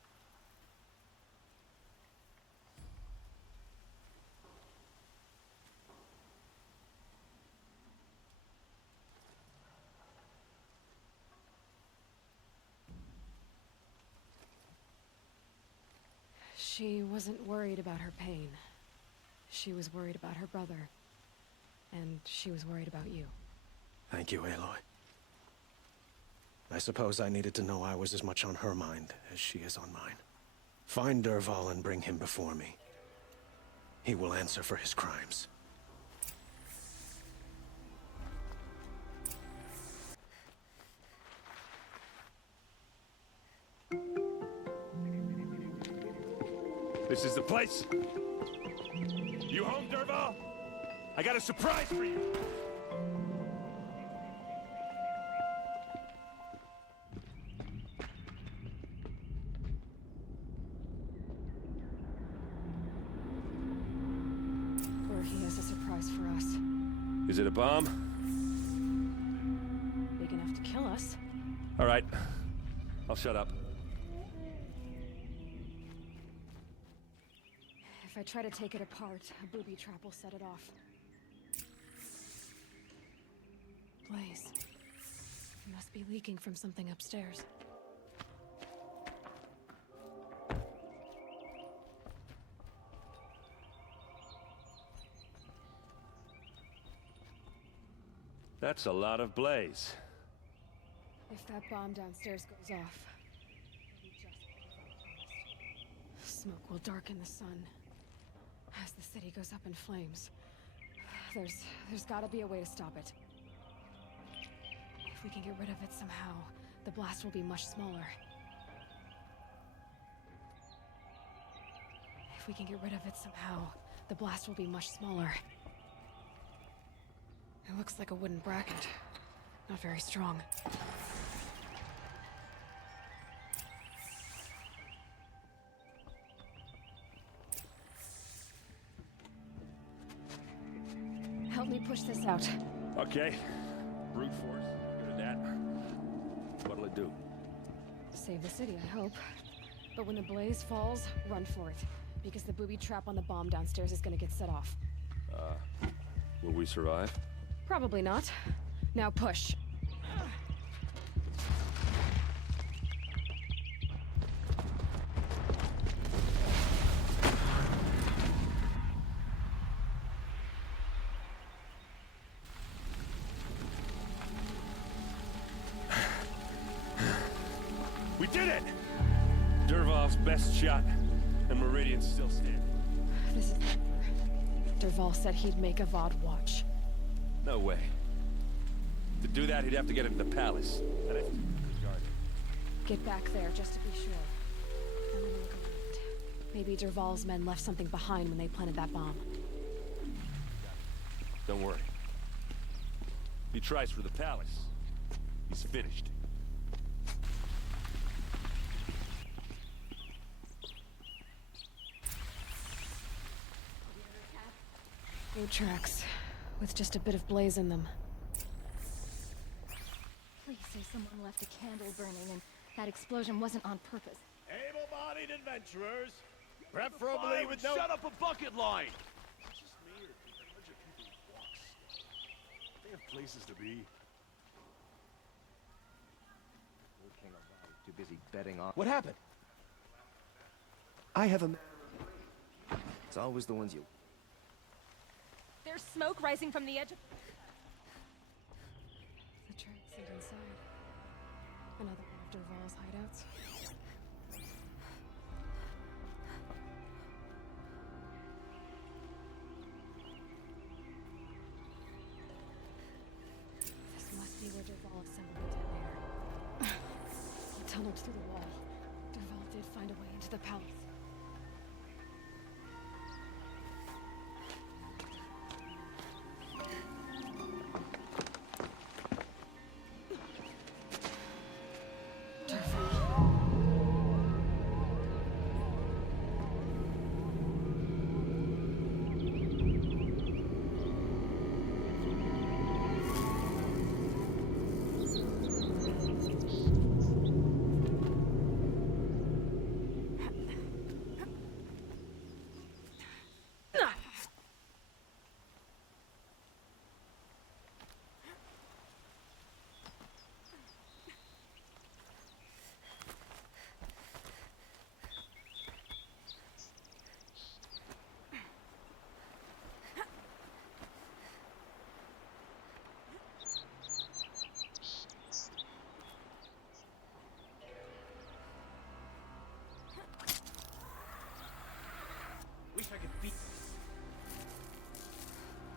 She wasn't worried about her pain. She was worried about her brother. And she was worried about you. Thank you, Aloy. I suppose I needed to know I was as much on her mind as she is on mine. Find Dervahl and bring him before me. He will answer for his crimes. This is the place. You home, Dervahl? I got a surprise for you. Or he has a surprise for us. Is it a bomb? Big enough to kill us. All right. I'll shut up. If I try to take it apart, a booby trap will set it off. Blaze. It must be leaking from something upstairs. That's a lot of blaze. If that bomb downstairs goes off, it'll be just smoke will darken the sun as the city goes up in flames. There's gotta be a way to stop it. If we can get rid of it somehow, the blast will be much smaller. If we can get rid of it somehow, the blast will be much smaller. It looks like a wooden bracket. Not very strong. Help me push this out. Okay. Brute force. Good at that. What'll it do? Save the city, I hope. But when the blaze falls, run for it. Because the booby trap on the bomb downstairs is gonna get set off. Will we survive? Probably not. Now push. We did it! Dervahl's best shot, and Meridian's still standing. This is over. Dervahl said he'd make a VOD watch. No way. To do that, he'd have to get into the palace. And it's guarded. Get back there, just to be sure. I'm gonna look around. Maybe Dervahl's men left something behind when they planted that bomb. Don't worry. If he tries for the palace, he's finished. Boat tracks, with just a bit of blaze in them. Please say someone left a candle burning and that explosion wasn't on purpose. Able-bodied adventurers, preferably with no— Shut up a bucket line! It's just me or a bunch of people who walk slow. They have places to be. King Aloy, too busy betting on. What happened? I have a. It's always the ones you. There's smoke rising from the edge of... The tracks lead inside. Another one of Dervahl's hideouts. This must be where Dervahl assembled the detonator. He tunneled through the wall. Dervahl did find a way into the palace.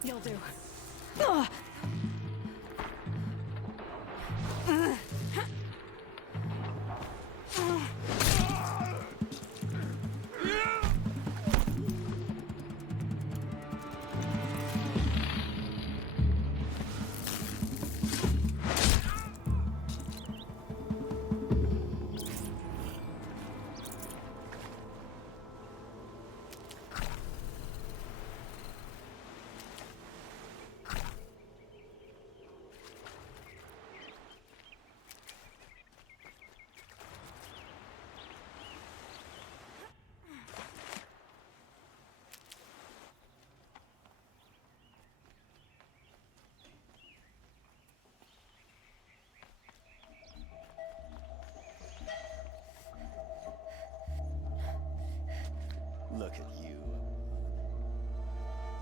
You'll do. Look at you.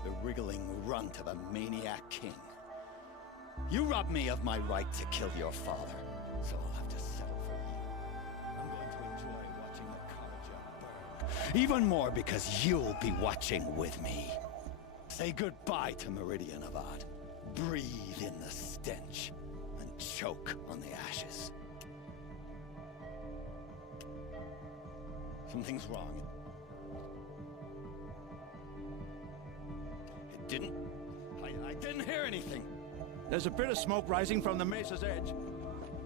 The wriggling runt of a maniac king. You robbed me of my right to kill your father, so I'll have to settle for you. I'm going to enjoy watching the Karaja burn. Even more because you'll be watching with me. Say goodbye to Meridian Avad. Breathe in the stench and choke on the ashes. Something's wrong. I didn't hear anything. There's a bit of smoke rising from the mesa's edge.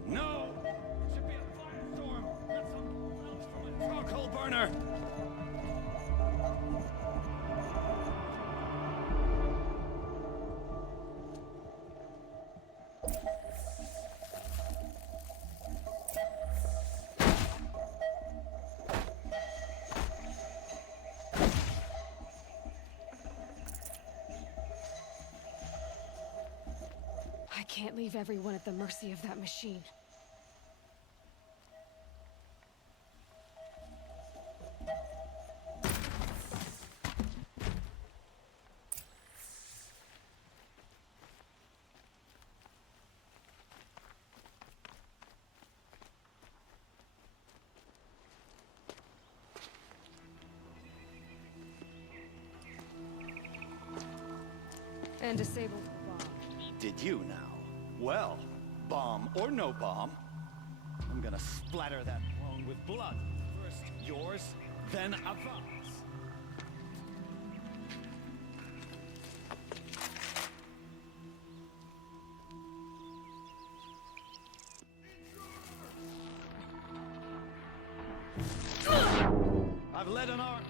No! It should be a firestorm! That's something else from a charcoal burner! I can't leave everyone at the mercy of that machine. And disable the bomb. Did you now? Well, bomb or no bomb, I'm gonna splatter that throne with blood. First yours, then Avad's. I've led an army.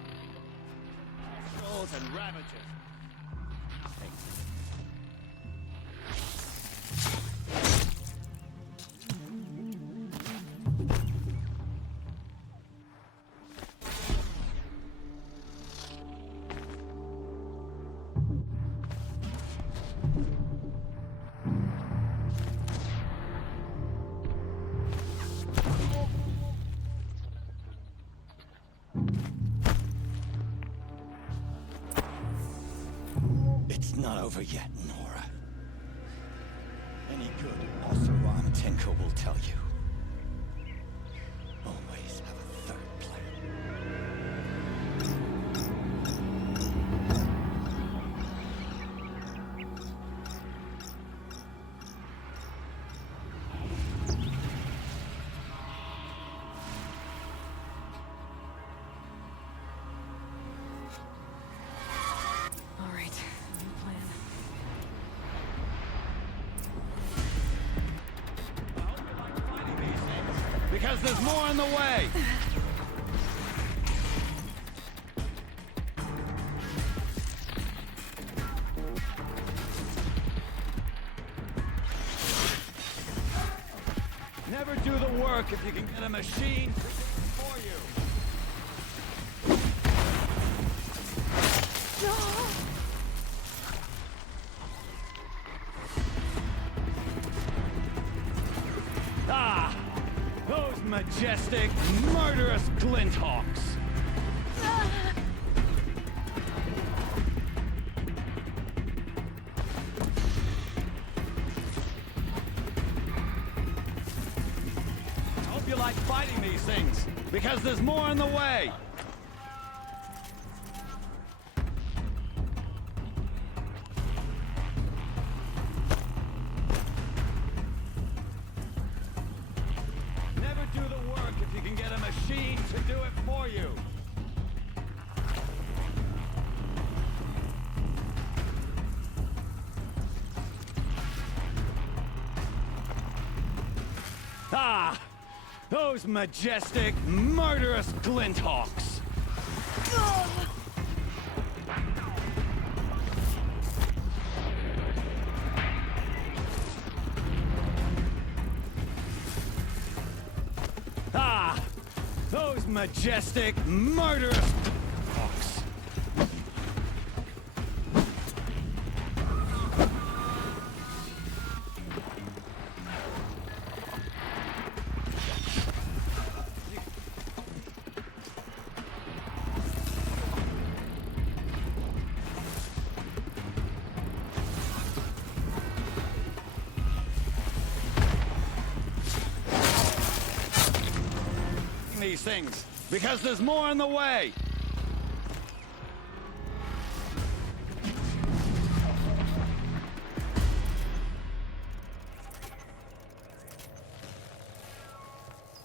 Trolls and ravagers. Nothing. It's not over yet, Nora. Any good Oseram Tinker will tell you. Always have a third plan. All right, new plan. Because there's more on the way! Never do the work if you can get a machine to do it for you. Ah! Those majestic, murderous Glinthawks! Hope you like fighting these things, because there's more on the way! machine to do it for you. Ah! Those majestic, murderous glinthawks! Ah! Those majestic, murderous glinthawks! These things, because there's more in the way.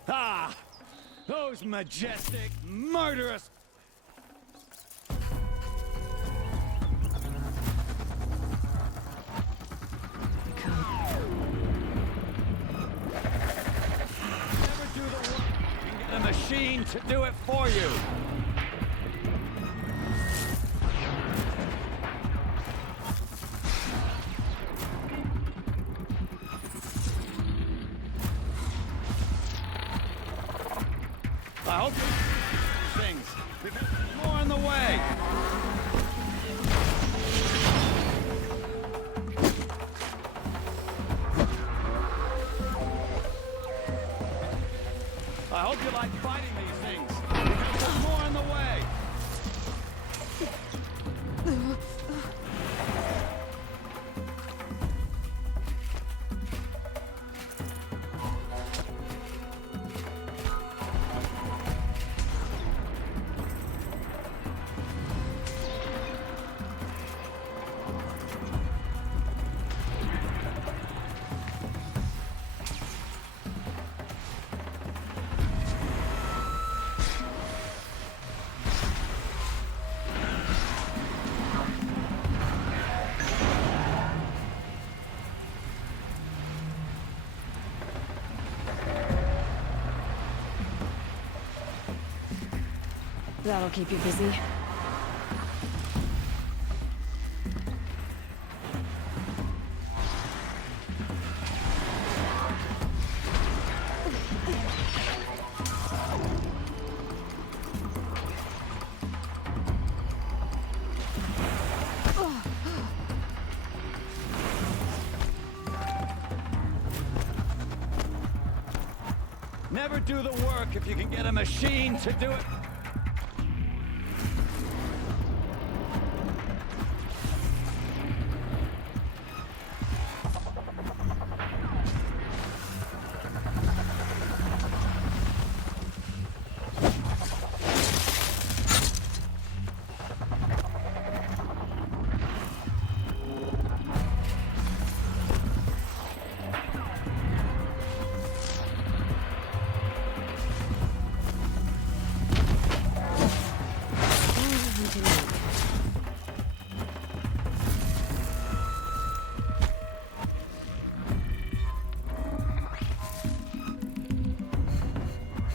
Ah! Those majestic, murderous... The machine to do it for you. I hope you things. There's more in the way. I hope you like fighting these things, because there's more in the way. That'll keep you busy. Never do the work if you can get a machine to do it.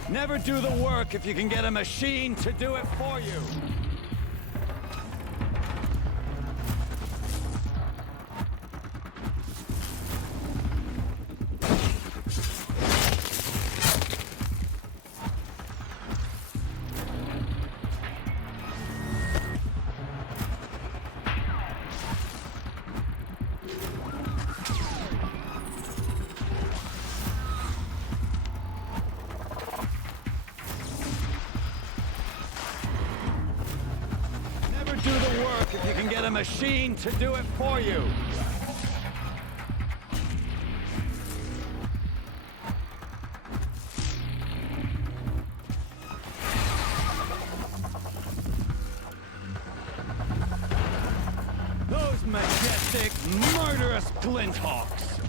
Never do the work if you can get a machine to do it for you. Do the work if you can get a machine to do it for you. Those majestic, murderous glinthawks.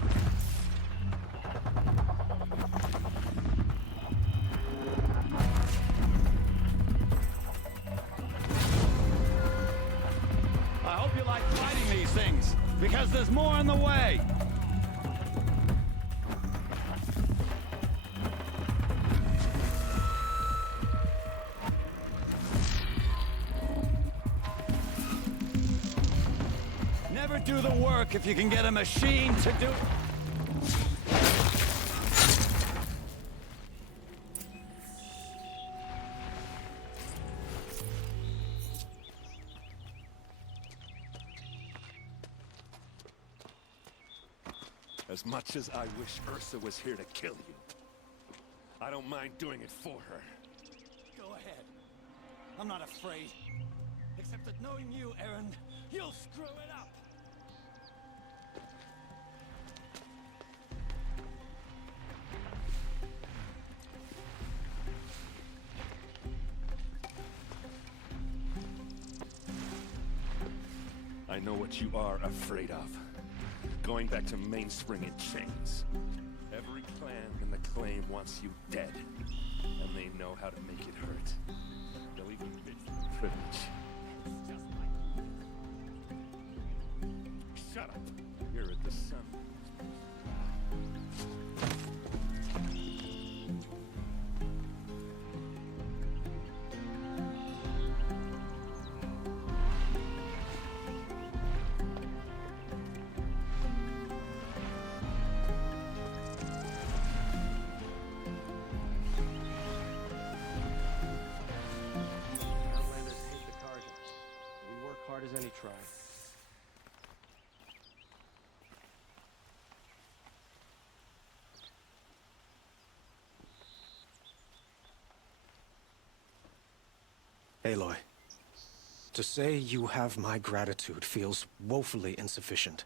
There's more on the way! Never do the work if you can get a machine to do... As much as I wish Ursa was here to kill you, I don't mind doing it for her. Go ahead. I'm not afraid. Except that knowing you, Aaron, you'll screw it up! I know what you are afraid of. Going back to Mainspring in chains. Every clan in the claim wants you dead. And they know how to make it hurt. They'll even bid for the privilege. Shut up! You're at the sun. Hard as any tribe. Aloy, to say you have my gratitude feels woefully insufficient.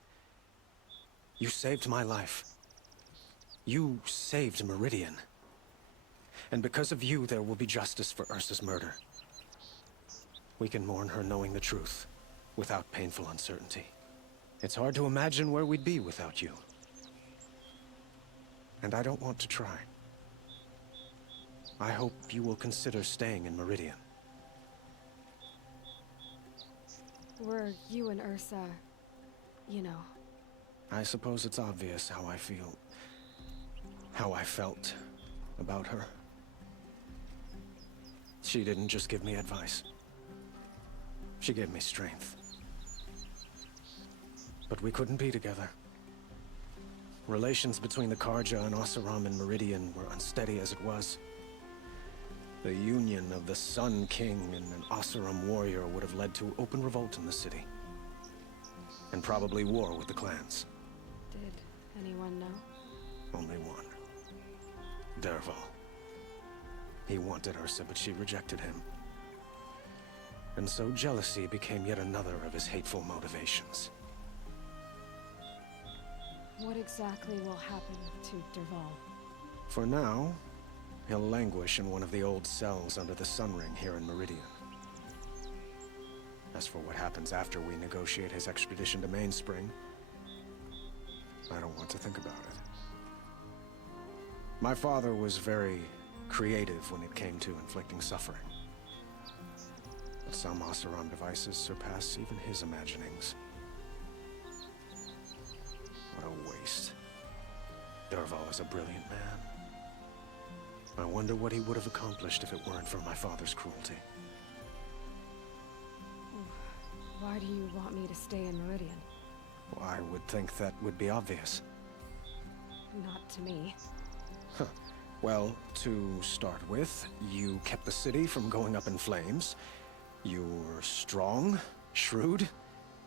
You saved my life. You saved Meridian. And because of you, there will be justice for Ursa's murder. We can mourn her knowing the truth, without painful uncertainty. It's hard to imagine where we'd be without you. And I don't want to try. I hope you will consider staying in Meridian. Were you and Ursa, you know? I suppose it's obvious how I feel... how I felt about her. She didn't just give me advice. She gave me strength. But we couldn't be together. Relations between the Karja and Oseram and Meridian were unsteady as it was. The union of the Sun King and an Oseram warrior would have led to open revolt in the city. And probably war with the clans. Did anyone know? Only one. Dervahl. He wanted Ursa, but she rejected him. And so jealousy became yet another of his hateful motivations. What exactly will happen to Dervahl? For now, he'll languish in one of the old cells under the Sun Ring here in Meridian. As for what happens after we negotiate his extradition to Mainspring, I don't want to think about it. My father was very creative when it came to inflicting suffering. But some Oseram devices surpass even his imaginings. What a waste. Dervahl is a brilliant man. I wonder what he would have accomplished if it weren't for my father's cruelty. Why do you want me to stay in Meridian? Well, I would think that would be obvious. Not to me. Huh. Well, to start with, you kept the city from going up in flames. You were strong, shrewd,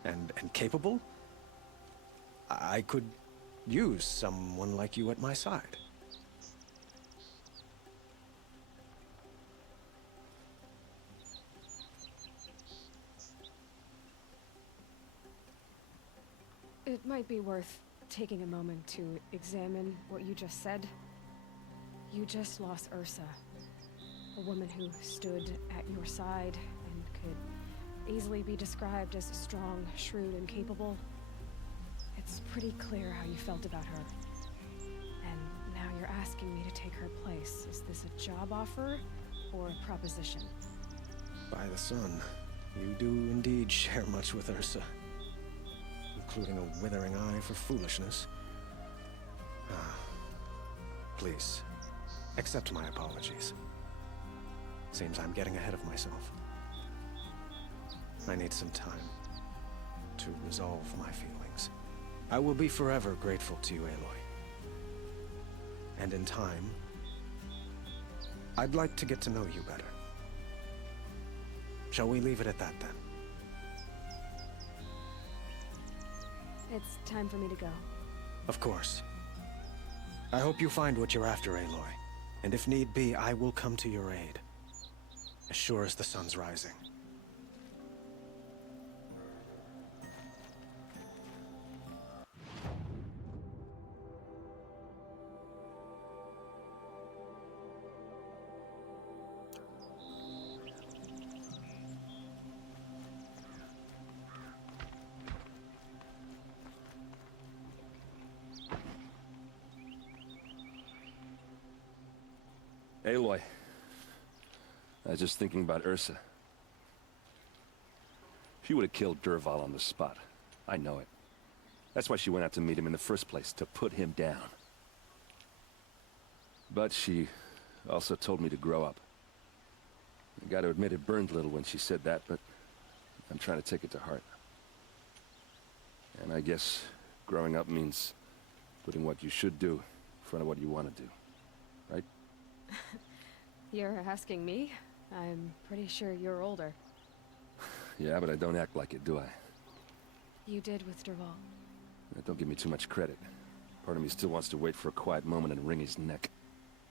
and capable. I could use someone like you at my side. It might be worth taking a moment to examine what you just said. You just lost Ursa, a woman who stood at your side and could easily be described as strong, shrewd, and capable. It's pretty clear how you felt about her. And now you're asking me to take her place. Is this a job offer or a proposition? By the sun, you do indeed share much with Ursa. including a withering eye for foolishness. Please, accept my apologies. Seems I'm getting ahead of myself. I need some time to resolve my feelings. I will be forever grateful to you, Aloy. And in time, I'd like to get to know you better. Shall we leave it at that, then? It's time for me to go. Of course. I hope you find what you're after, Aloy. And if need be, I will come to your aid. As sure as the sun's rising. Aloy. I was just thinking about Ursa. She would have killed Dervahl on the spot. I know it. That's why she went out to meet him in the first place, to put him down. But she also told me to grow up. I gotta admit it burned a little when she said that, but I'm trying to take it to heart. And I guess growing up means putting what you should do in front of what you want to do. Right? You're asking me? I'm pretty sure you're older. Yeah, but I don't act like it, do I? You did with Dervahl. Don't give me too much credit. Part of me still wants to wait for a quiet moment and wring his neck.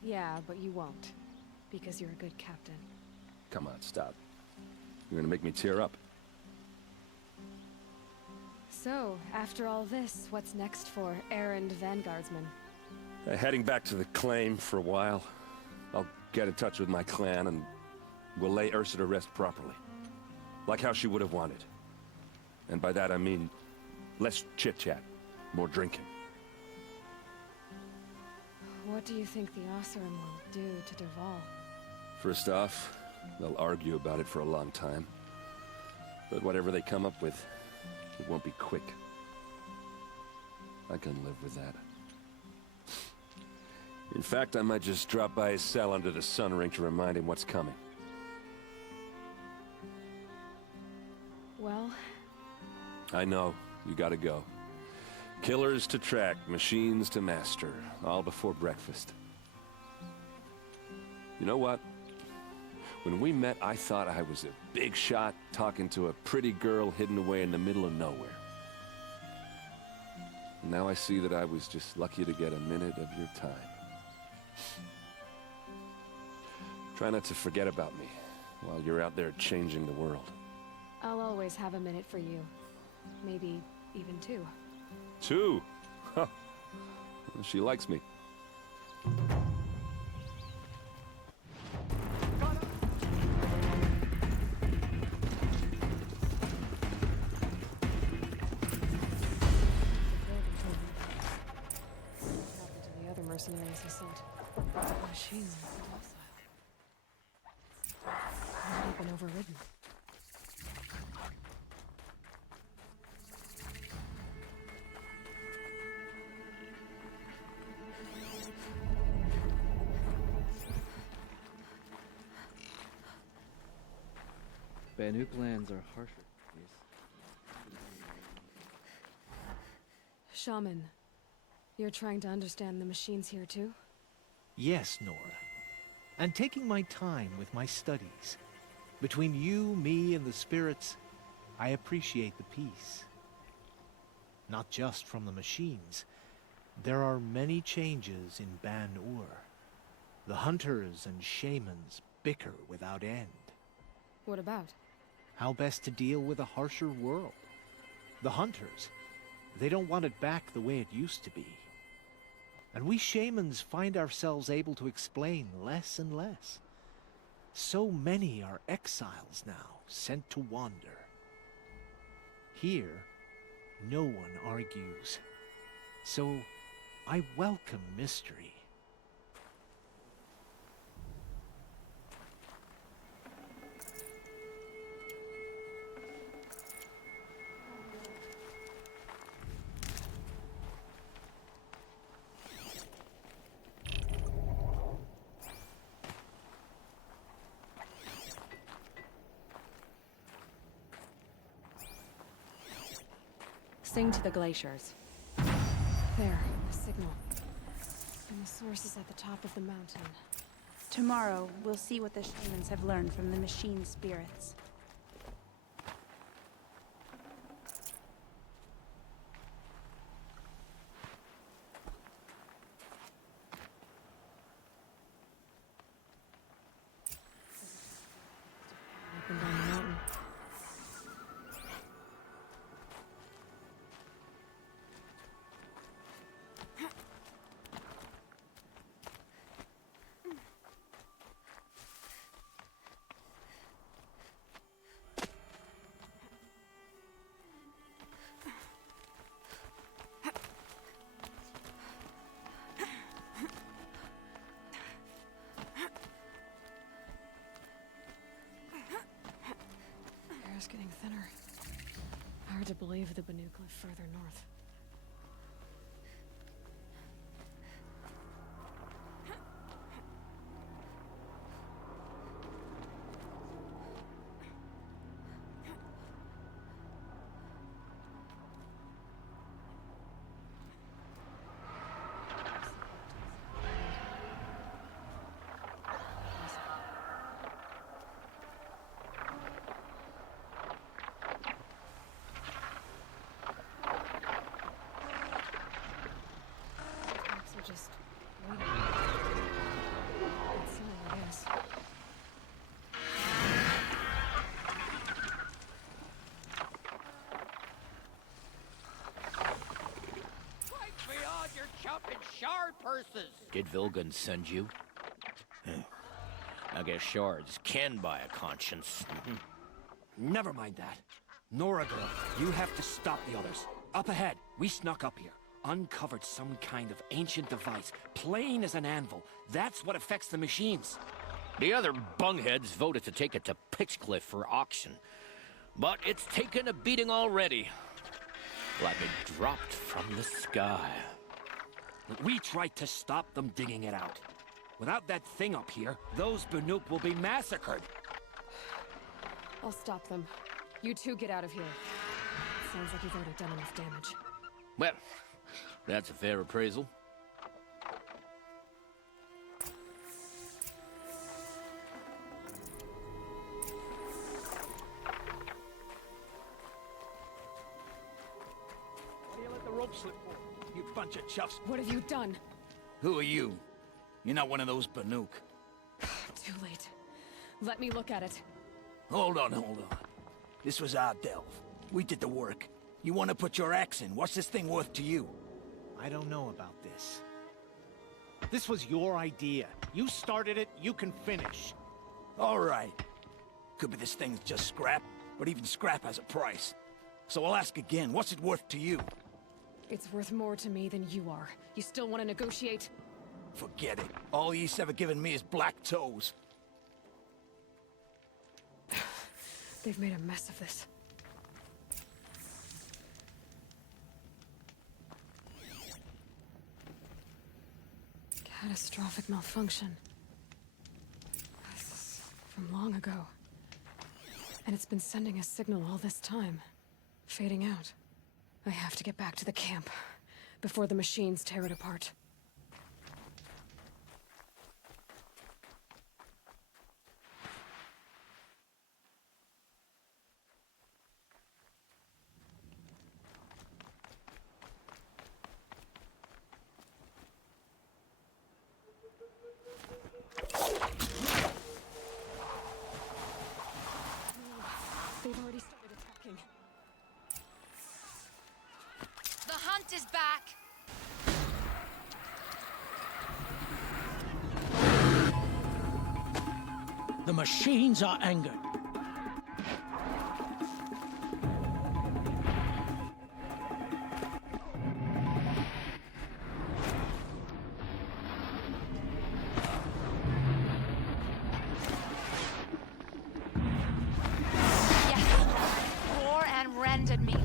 Yeah, but you won't. Because you're a good captain. Come on, stop. You're gonna make me tear up. So, after all this, what's next for errand vanguardsman? Heading back to the claim for a while. I'll get in touch with my clan and we'll lay Ursa to rest properly. Like how she would have wanted. And by that I mean less chit-chat, more drinking. What do you think the Oseram will do to Dervahl? First off, they'll argue about it for a long time. But whatever they come up with, it won't be quick. I can live with that. In fact, I might just drop by his cell under the sun ring to remind him what's coming. Well... I know. You gotta go. Killers to track, machines to master, all before breakfast. You know what? When we met, I thought I was a big shot talking to a pretty girl hidden away in the middle of nowhere. And now I see that I was just lucky to get a minute of your time. Try not to forget about me while you're out there changing the world. I'll always have a minute for you. Maybe even two. Two? Huh. She likes me. Mercenaries he sent. Machines docile. Not even overridden. Banuk lands are harsher. Shaman. You're trying to understand the machines here, too? Yes, Nora. And taking my time with my studies. Between you, me, and the spirits, I appreciate the peace. Not just from the machines. There are many changes in Ban-Ur. The hunters and shamans bicker without end. What about? How best to deal with a harsher world. The hunters, they don't want it back the way it used to be. And we shamans find ourselves able to explain less and less. So many are exiles now, sent to wander. Here, no one argues. So, I welcome mystery. Crossing to the glaciers. There, the signal. And the source is at the top of the mountain. Tomorrow, we'll see what the shamans have learned from the machine spirits. Up and down the mountain. Air's getting thinner. Hard to believe the Banuk live further north. Just waiting. It's silly, I guess. Fight beyond your chopping shard purses! Did Vilgun send you? I guess shards can buy a conscience. Never mind that. Nora girl, you have to stop the others. Up ahead, we snuck up here. Uncovered some kind of ancient device, plain as an anvil. That's what affects the machines. The other bungheads voted to take it to Pitchcliff for auction. But it's taken a beating already. Like it dropped from the sky. But we tried to stop them digging it out. Without that thing up here, those Banuk will be massacred. I'll stop them. You two get out of here. Sounds like you've already done enough damage. Well, that's a fair appraisal. Why do you let the rope slip for? You bunch of chuffs. What have you done? Who are you? You're not one of those Banuk. Too late. Let me look at it. Hold on. This was our delve. We did the work. You want to put your axe in? What's this thing worth to you? I don't know about this. This was your idea. You started it, you can finish. All right. Could be this thing's just scrap, but even scrap has a price. So I'll ask again, what's it worth to you? It's worth more to me than you are. You still want to negotiate? Forget it. All Yeast's ever given me is black toes. They've made a mess of this. Catastrophic malfunction. This is from long ago. And it's been sending a signal all this time. Fading out. I have to get back to the camp before the machines tear it apart. They've already started attacking. The hunt is back! The machines are angered. Tore and rended me.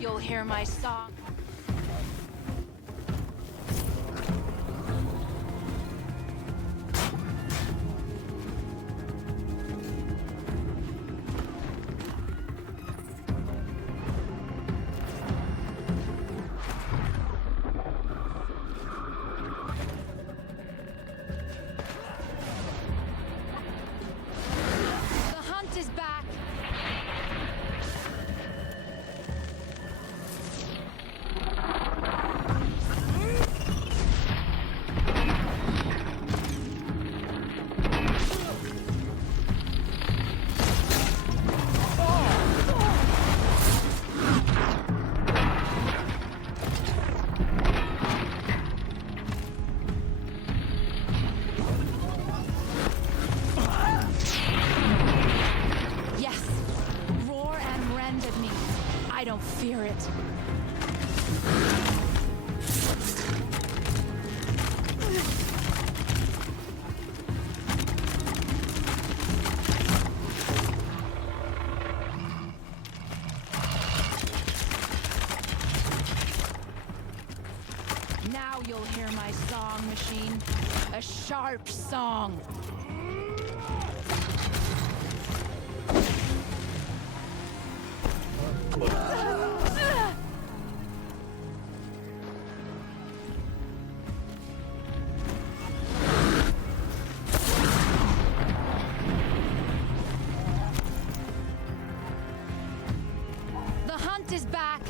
you'll hear my song. The hunt is back. Yes, roar and rend at me. I don't fear it. Now you'll hear my song machine. A sharp song. The hunt is back.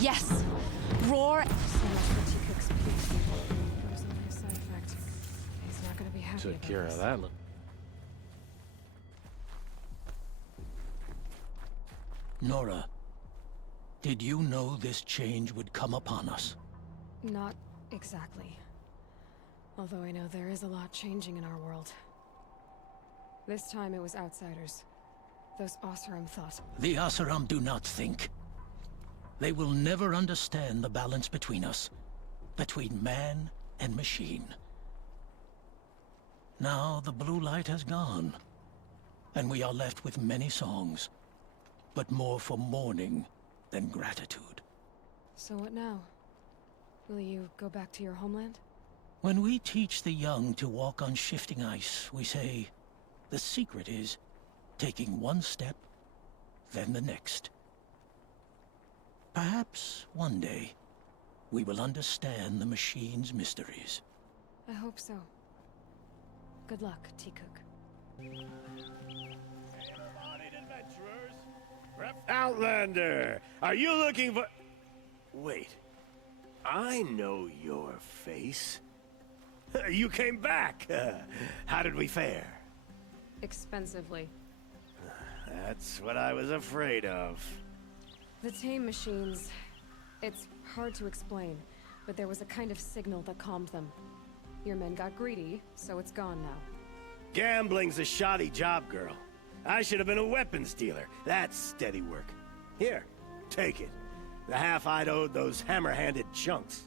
Yes, roar. So much for T-Cook's peace. There's only a side effect. He's not gonna be happy Took about care this. of that. Nora, did you know this change would come upon us? Not exactly. Although I know there is a lot changing in our world. This time it was outsiders. Those Oseram thought. The Oseram do not think. They will never understand the balance between us, between man and machine. Now the blue light has gone, and we are left with many songs, but more for mourning than gratitude. So what now? Will you go back to your homeland? When we teach the young to walk on shifting ice, we say, the secret is taking one step, then the next. Perhaps one day, we will understand the machine's mysteries. I hope so. Good luck, T-Cook. Outlander, are you looking for... Wait. I know your face. You came back. How did we fare? Expensively. That's what I was afraid of. The tame machines... It's hard to explain, but there was a kind of signal that calmed them. Your men got greedy, so it's gone now. Gambling's a shoddy job, girl. I should have been a weapons dealer. That's steady work. Here, take it. The half I'd owed those hammer-handed chunks.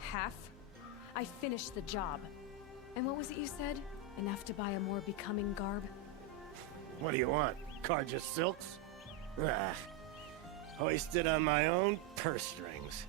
Half? I finished the job. And what was it you said? Enough to buy a more becoming garb? What do you want? Carja silks? Ah, hoisted on my own purse strings.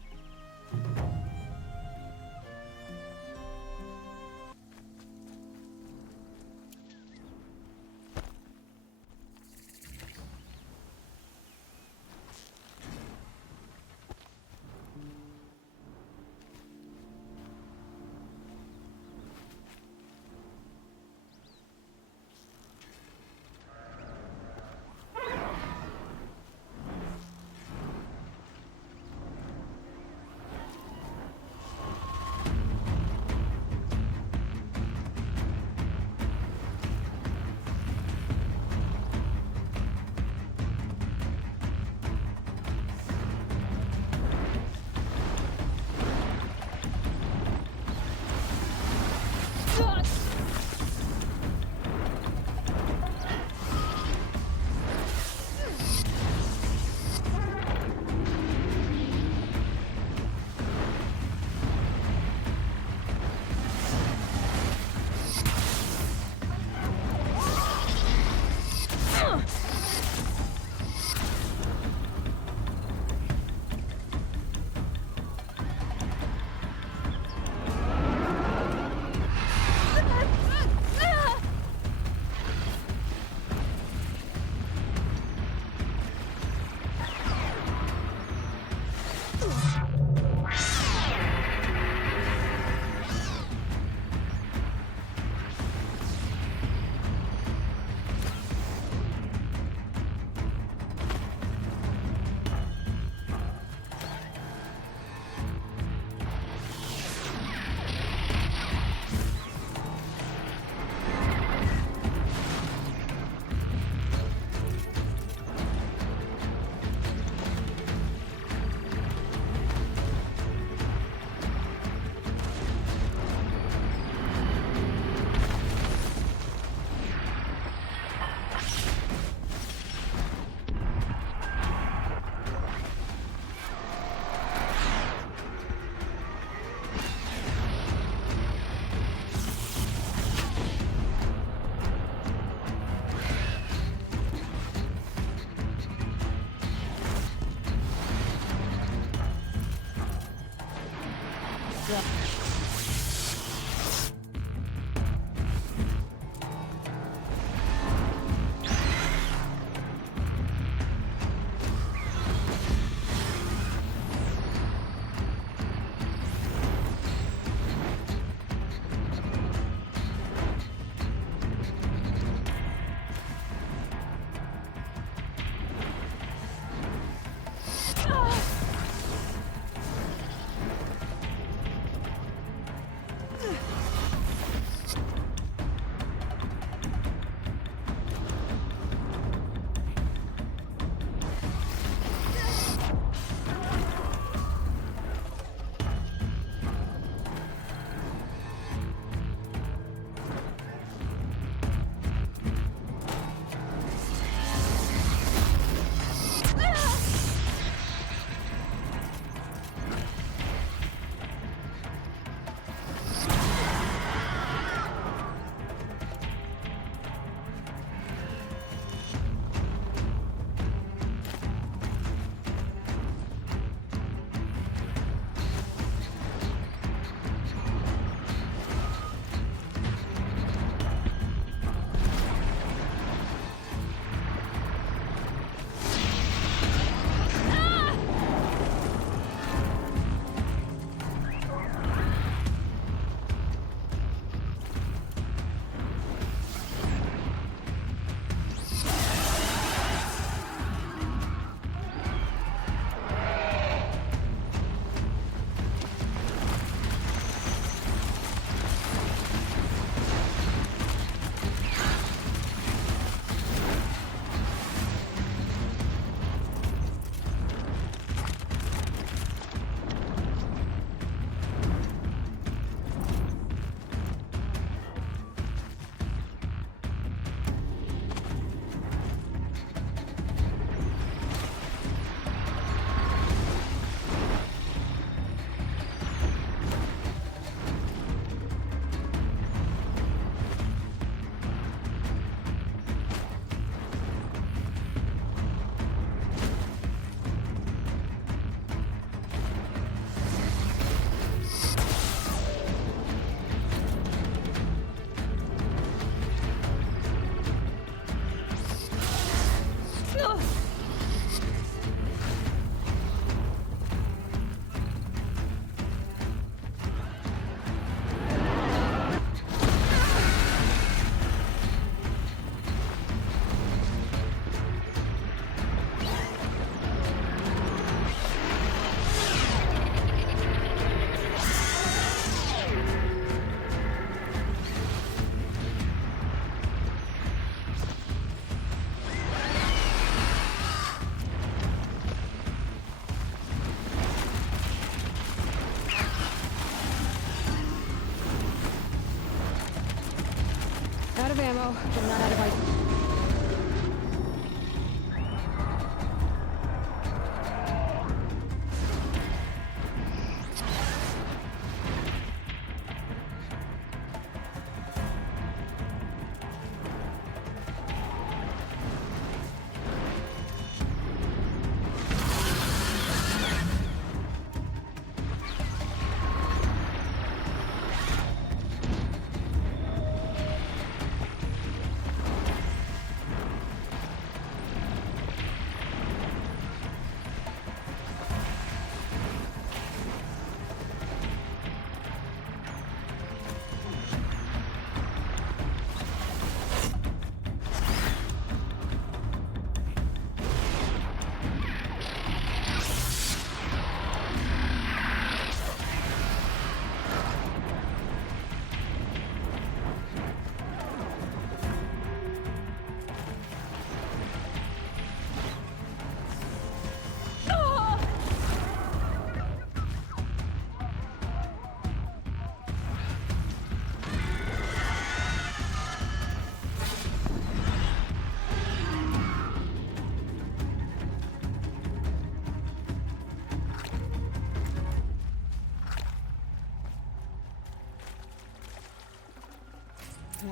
Out of ammo, but not out of items.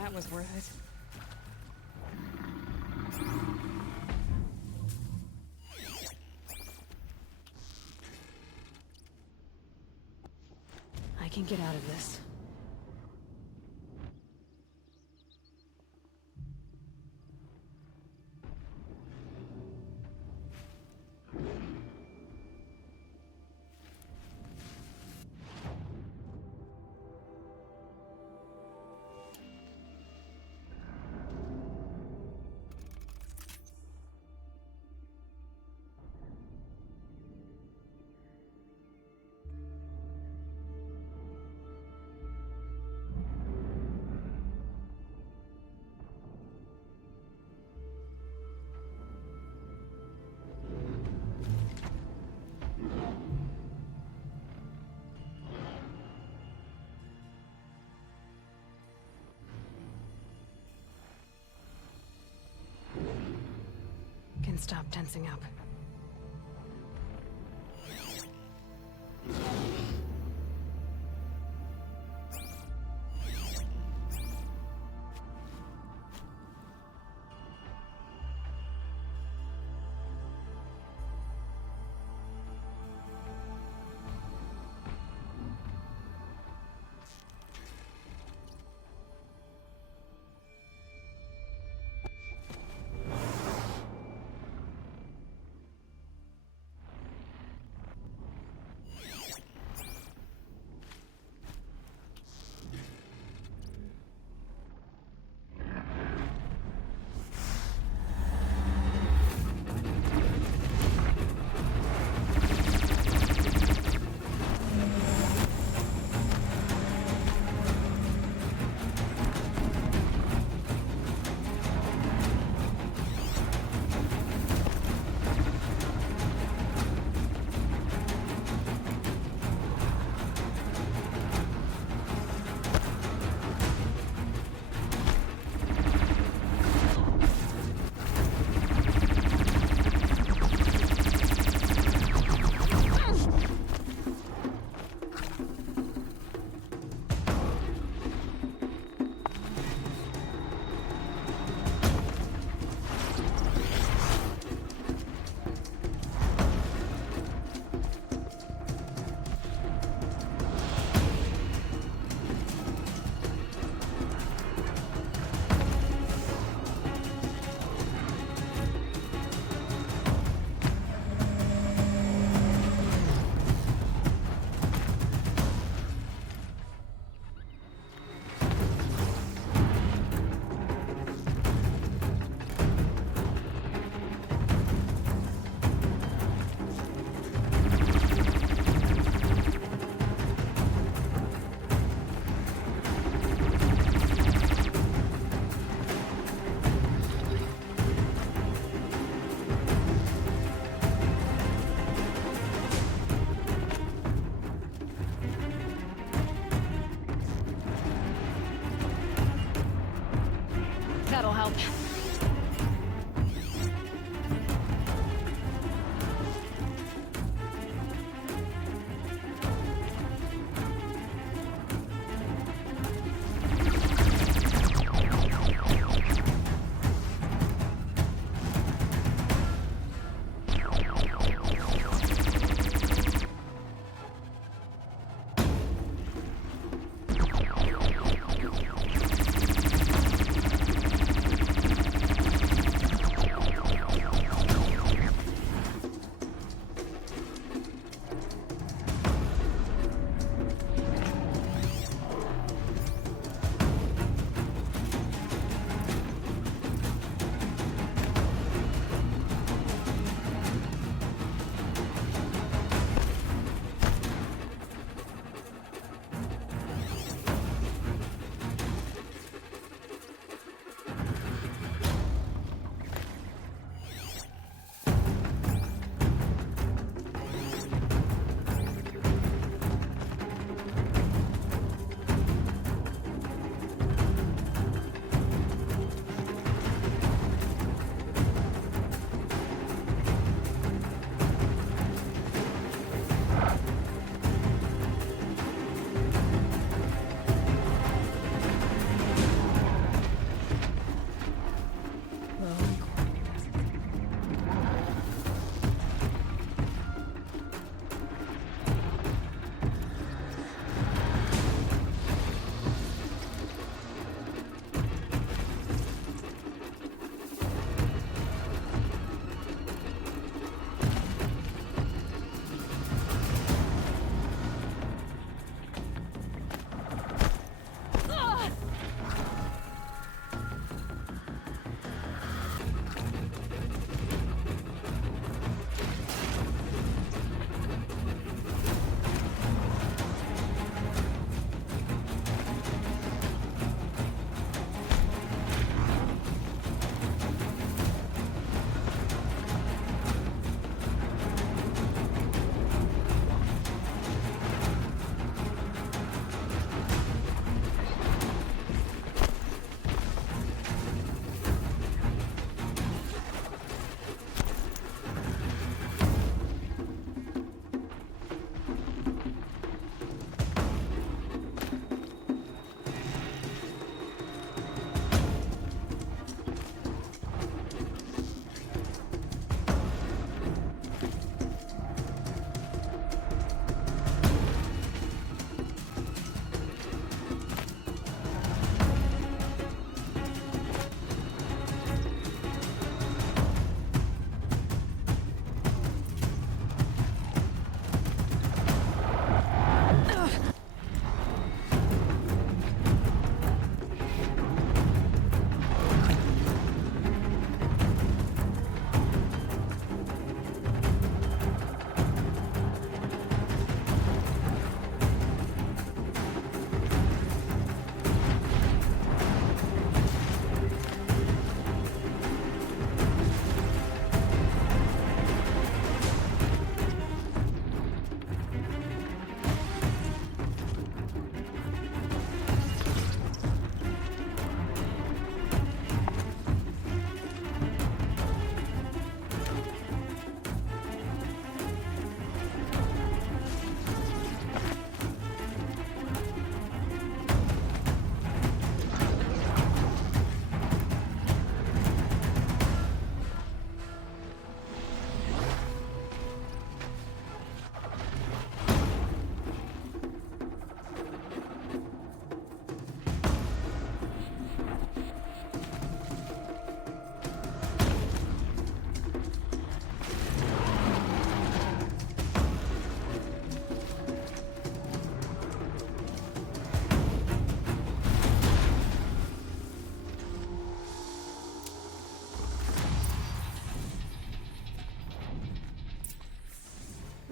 That was worth it. I can get out of this. Can stop tensing up.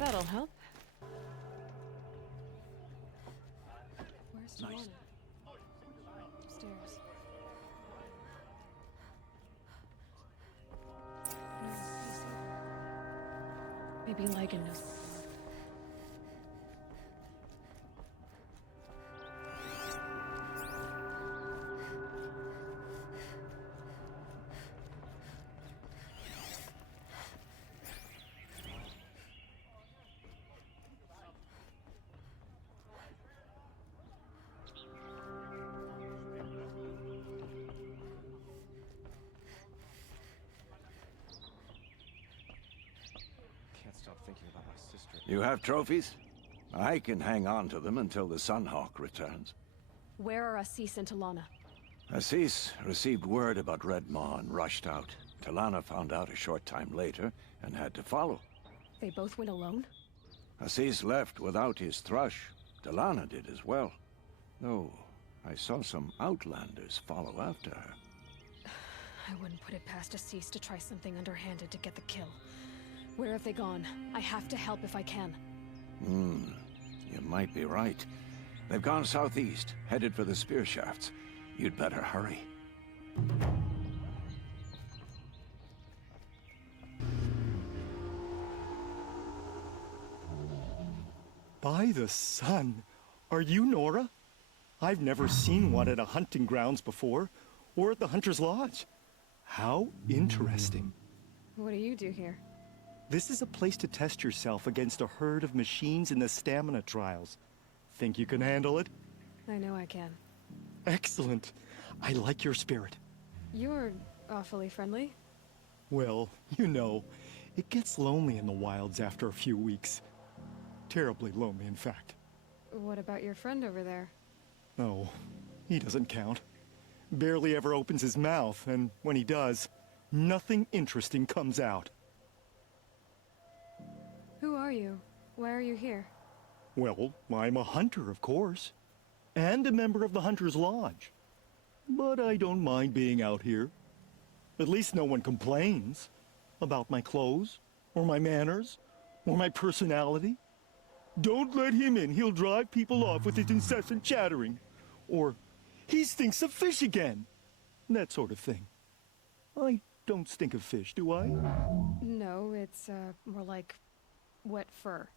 That'll help. Where's Nice. Lorna? Upstairs. Maybe Lygan knows. Can't stop thinking about my sister. You have trophies? I can hang on to them until the Sunhawk returns. Where are Assis and Talana? Assis received word about Red Maw and rushed out. Talana found out a short time later and had to follow. They both went alone? Assis left without his thrush. Talana did as well. Though I saw some outlanders follow after her. I wouldn't put it past Assis to try something underhanded to get the kill. Where have they gone? I have to help if I can. You might be right. They've gone southeast, headed for the spear shafts. You'd better hurry. By the sun! Are you Nora? I've never seen one at a hunting grounds before, or at the Hunter's Lodge. How interesting. What do you do here? This is a place to test yourself against a herd of machines in the stamina trials. Think you can handle it? I know I can. Excellent. I like your spirit. You're awfully friendly. Well, you know, it gets lonely in the wilds after a few weeks. Terribly lonely, in fact. What about your friend over there? Oh, he doesn't count. Barely ever opens his mouth, and when he does, nothing interesting comes out. Who are you? Why are you here? Well, I'm a hunter, of course. And a member of the Hunter's Lodge. But I don't mind being out here. At least no one complains about my clothes, or my manners, or my personality. Don't let him in, he'll drive people off with his incessant chattering. Or, he stinks of fish again. That sort of thing. I don't stink of fish, do I? No, it's, more like wet fur.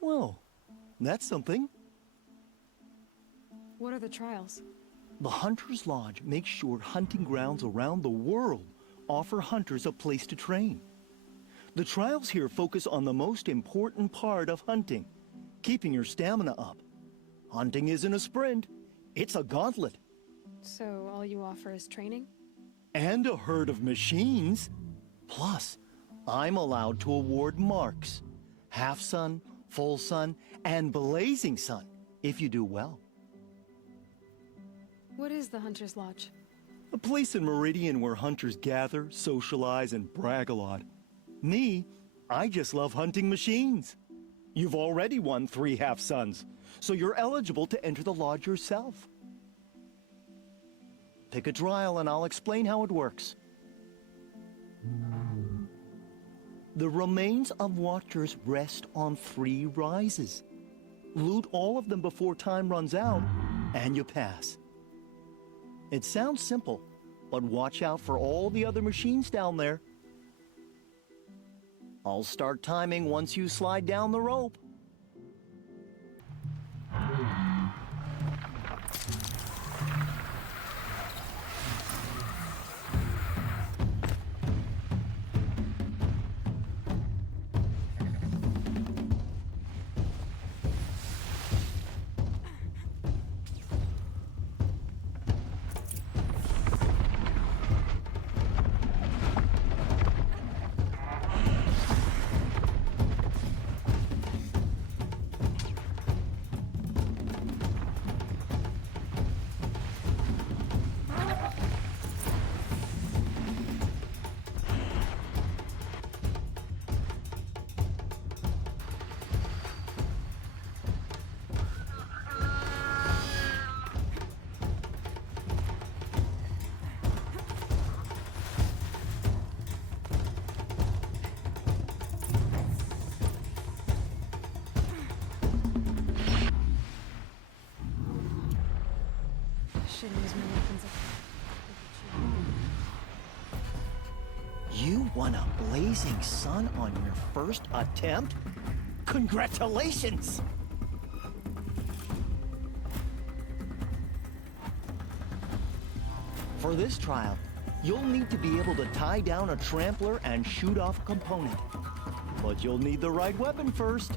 Well, that's something. What are the trials? The Hunter's Lodge makes sure hunting grounds around the world offer hunters a place to train. The trials here focus on the most important part of hunting, keeping your stamina up. Hunting isn't a sprint, it's a gauntlet. So all you offer is training? And a herd of machines. Plus, I'm allowed to award marks. Half sun, full sun, and blazing sun, if you do well. What is the Hunter's Lodge? A place in Meridian where hunters gather, socialize, and brag a lot. Me, I just love hunting machines. You've already won 3 half suns, so you're eligible to enter the lodge yourself. Pick a trial and I'll explain how it works. The remains of Watchers rest on 3 rises. Loot all of them before time runs out, and you pass. It sounds simple, but watch out for all the other machines down there. I'll start timing once you slide down the rope. won a blazing sun on your first attempt? Congratulations! For this trial, you'll need to be able to tie down a trampler and shoot off a component. But you'll need the right weapon first.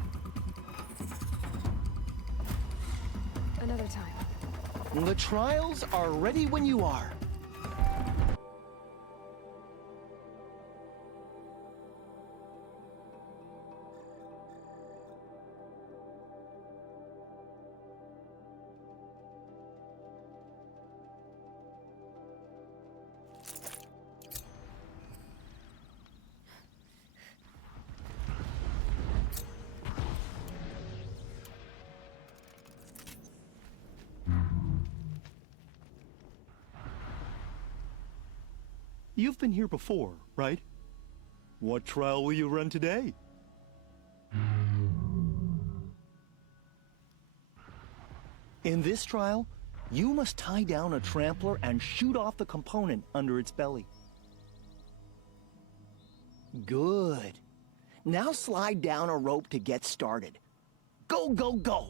Another time. The trials are ready when you are. You've been here before, right? What trial will you run today? In this trial, you must tie down a trampler and shoot off the component under its belly. Good. Now slide down a rope to get started. Go, go, go!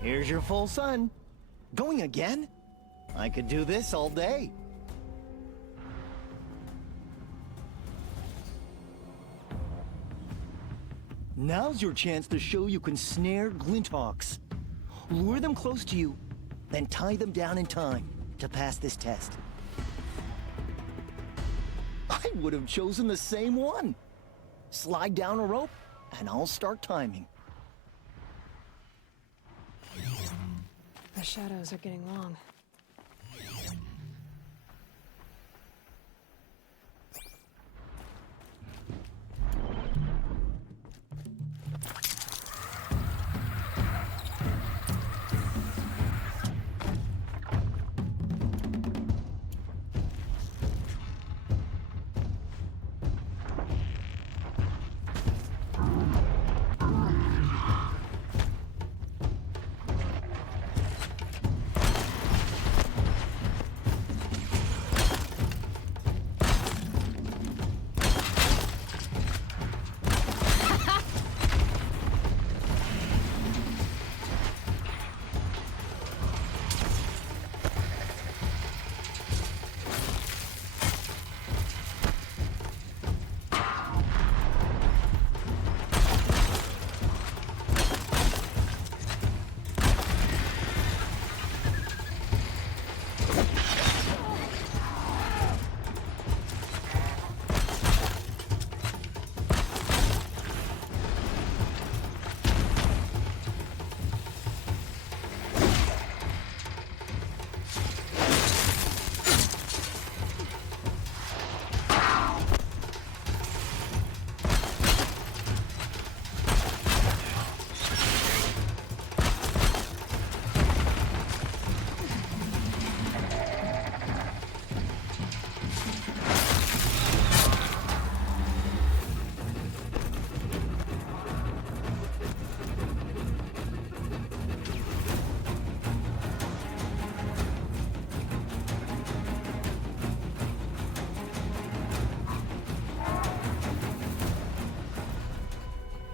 Here's your full sun. Going again? I could do this all day. Now's your chance to show you can snare Glinthawks. Lure them close to you, then tie them down in time to pass this test. I would have chosen the same one. Slide down a rope, and I'll start timing. The shadows are getting long.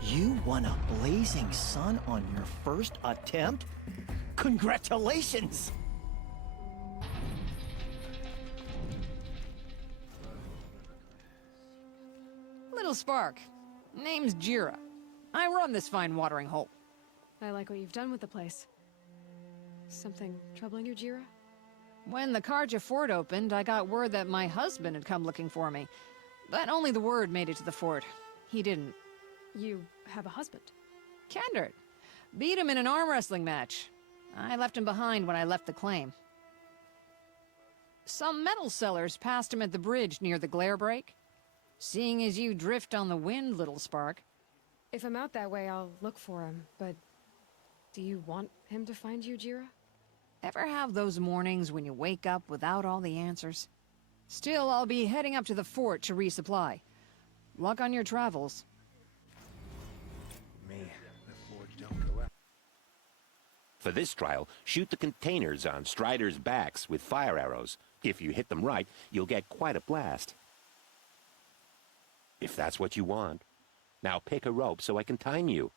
You won a blazing sun on your first attempt? Congratulations! Little Spark. Name's Jira. I run this fine watering hole. I like what you've done with the place. Something troubling you, Jira? When the Karja fort opened, I got word that my husband had come looking for me. But only the word made it to the fort. He didn't. You have a husband? Kendrick. Beat him in an arm wrestling match. I left him behind when I left the claim. Some metal sellers passed him at the bridge near the glare break. Seeing as you drift on the wind, Little Spark. If I'm out that way, I'll look for him, but do you want him to find you, Jira? Ever have those mornings when you wake up without all the answers? Still, I'll be heading up to the fort to resupply. Luck on your travels. For this trial, shoot the containers on Striders' backs with fire arrows. If you hit them right, you'll get quite a blast. If that's what you want. Now pick a rope so I can time you.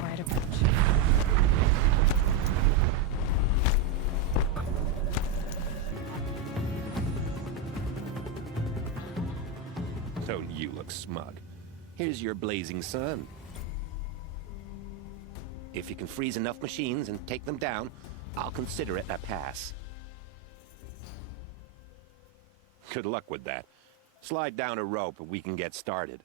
Quite a bunch. So you look smug. Here's your blazing sun. If you can freeze enough machines and take them down, I'll consider it a pass. Good luck with that. Slide down a rope and we can get started.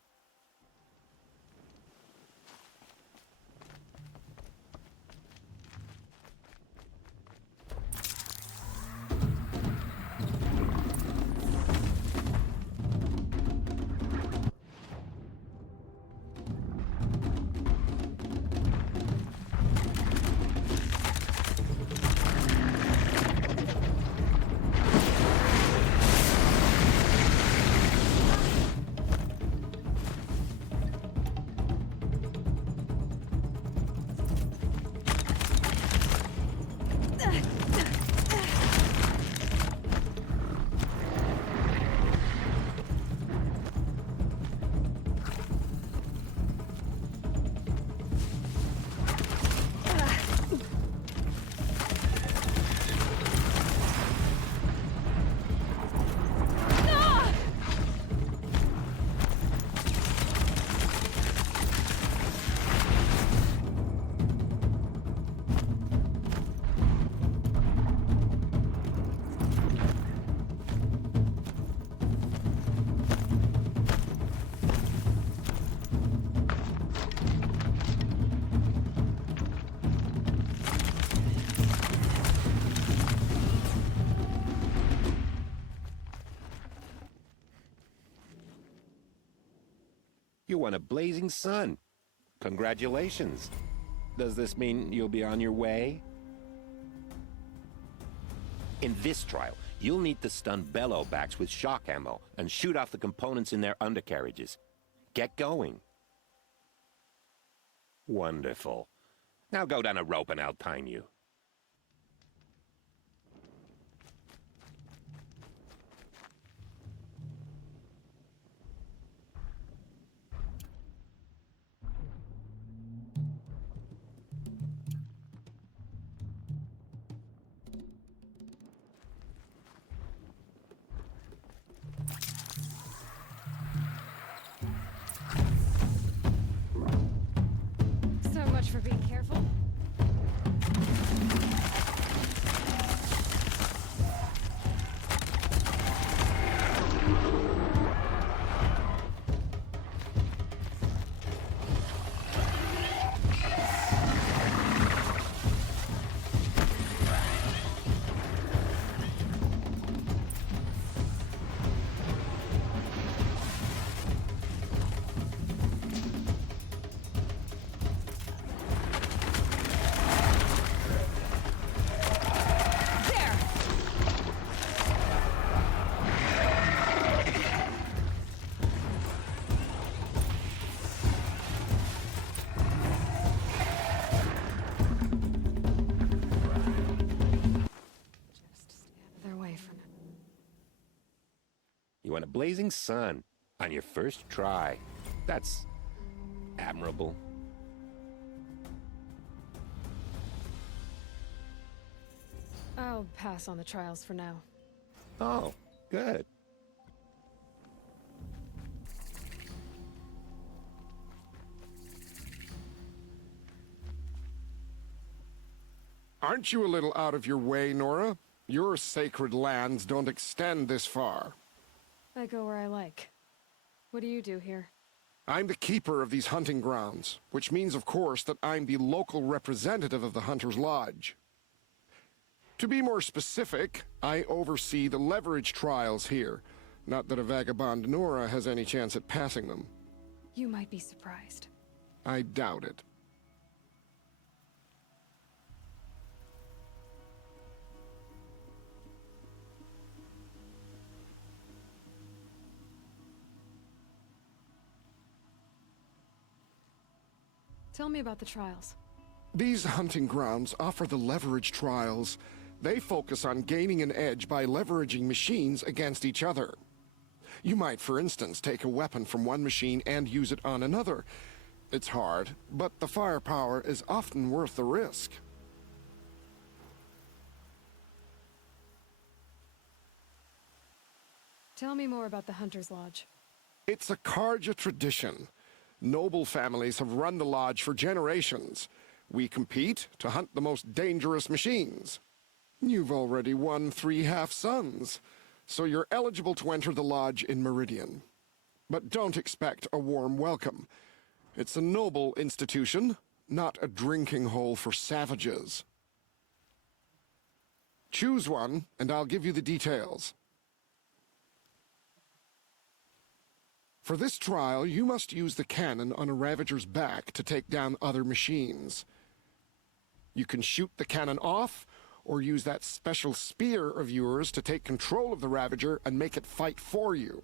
You won a blazing sun. Congratulations. Does this mean you'll be on your way? In this trial, you'll need to stun bellowbacks with shock ammo and shoot off the components in their undercarriages. Get going. Wonderful. Now go down a rope and I'll time you. So much for being careful. You won a blazing sun on your first try. That's admirable. I'll pass on the trials for now. Oh, good. Aren't you a little out of your way, Nora? Your sacred lands don't extend this far. I go where I like. What do you do here? I'm the keeper of these hunting grounds, which means, of course, that I'm the local representative of the Hunter's Lodge. To be more specific, I oversee the leverage trials here. Not that a vagabond Nora has any chance at passing them. You might be surprised. I doubt it. Tell me about the trials. These hunting grounds offer the leverage trials. They focus on gaining an edge by leveraging machines against each other. You might, for instance, take a weapon from one machine and use it on another. It's hard, but the firepower is often worth the risk. Tell me more about the Hunter's Lodge. It's a Karja tradition. Noble families have run the lodge for generations. We compete to hunt the most dangerous machines. You've already won 3 half-suns, so you're eligible to enter the lodge in Meridian. But don't expect a warm welcome. It's a noble institution, not a drinking hole for savages. Choose one, and I'll give you the details. For this trial, you must use the cannon on a Ravager's back to take down other machines. You can shoot the cannon off, or use that special spear of yours to take control of the Ravager and make it fight for you.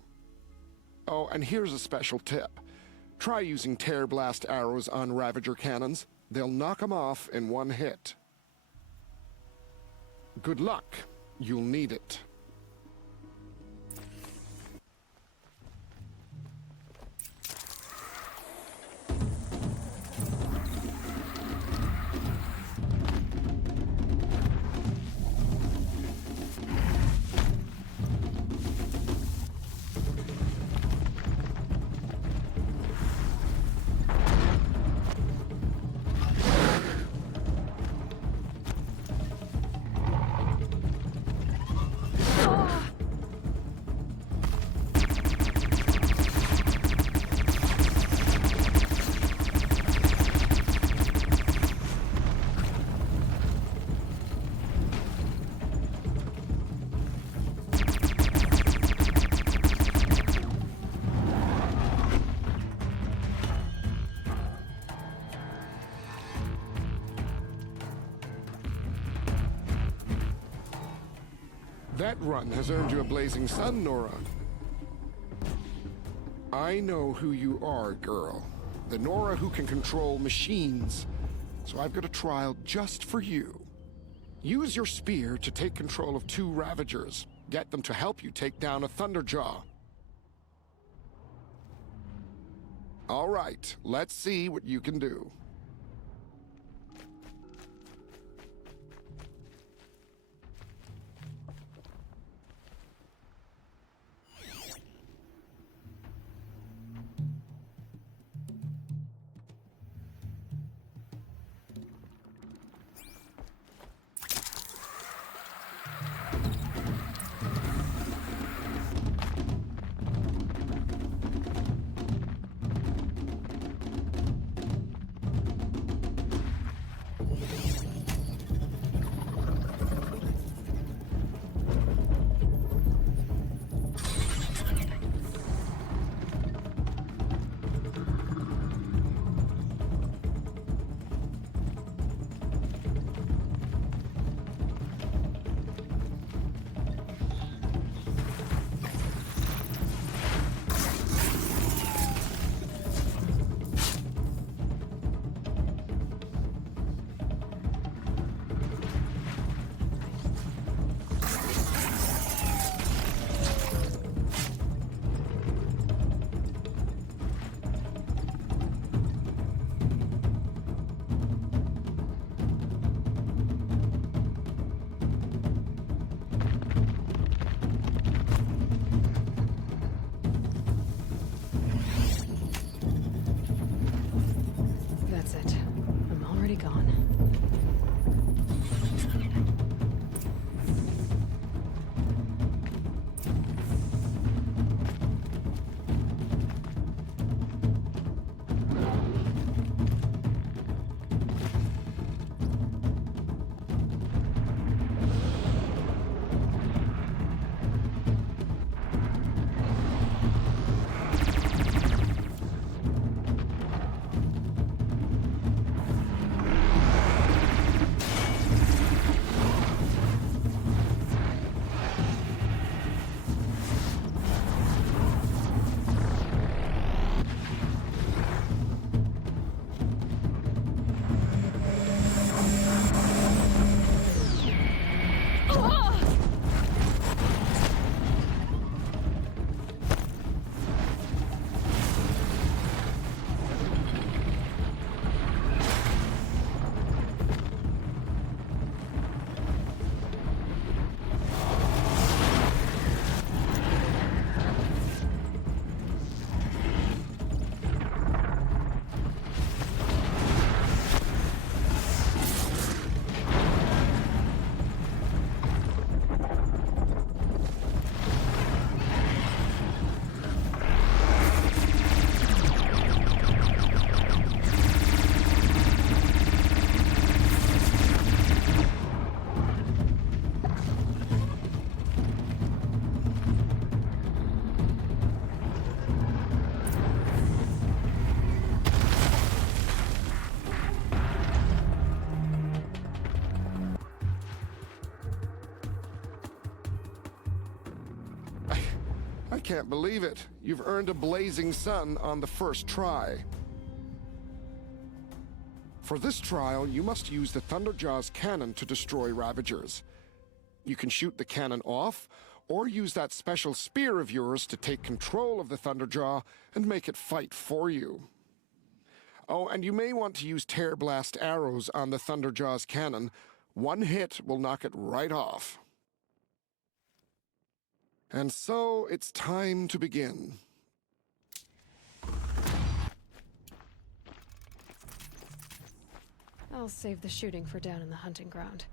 Oh, and here's a special tip. Try using tear blast arrows on Ravager cannons. They'll knock them off in one hit. Good luck. You'll need it. That run has earned you a blazing sun, Nora. I know who you are, girl. The Nora who can control machines. So I've got a trial just for you. Use your spear to take control of 2 Ravagers. Get them to help you take down a Thunderjaw. All right, let's see what you can do. can't believe it. You've earned a blazing sun on the first try. For this trial, you must use the Thunderjaw's cannon to destroy Ravagers. You can shoot the cannon off, or use that special spear of yours to take control of the Thunderjaw and make it fight for you. Oh, and you may want to use Tear Blast arrows on the Thunderjaw's cannon. One hit will knock it right off. And so, it's time to begin. I'll save the shooting for down in the hunting ground.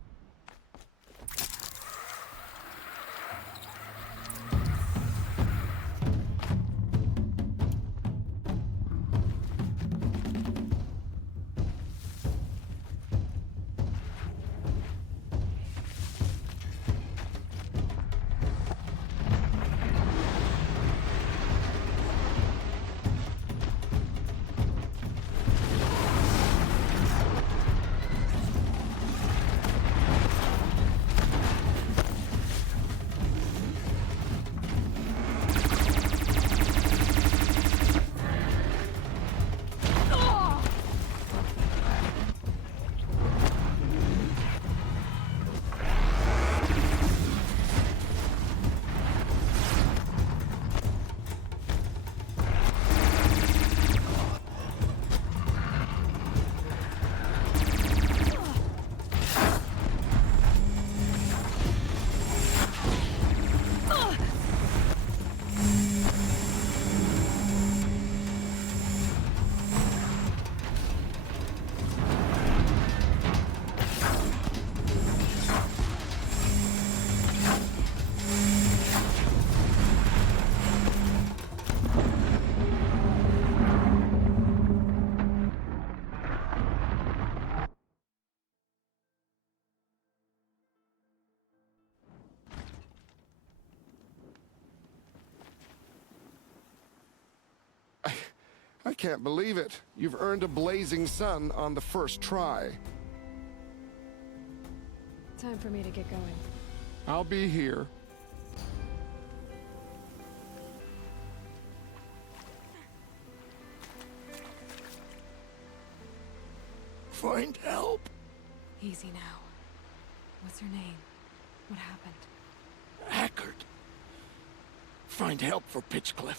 I can't believe it. You've earned a blazing sun on the first try. Time for me to get going. I'll be here. Find help. Easy now. What's her name? What happened? Hackard. Find help for Pitchcliff.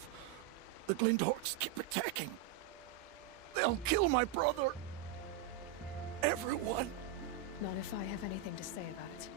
The Glinthawks keep attacking. They'll kill my brother. Everyone. Not if I have anything to say about it.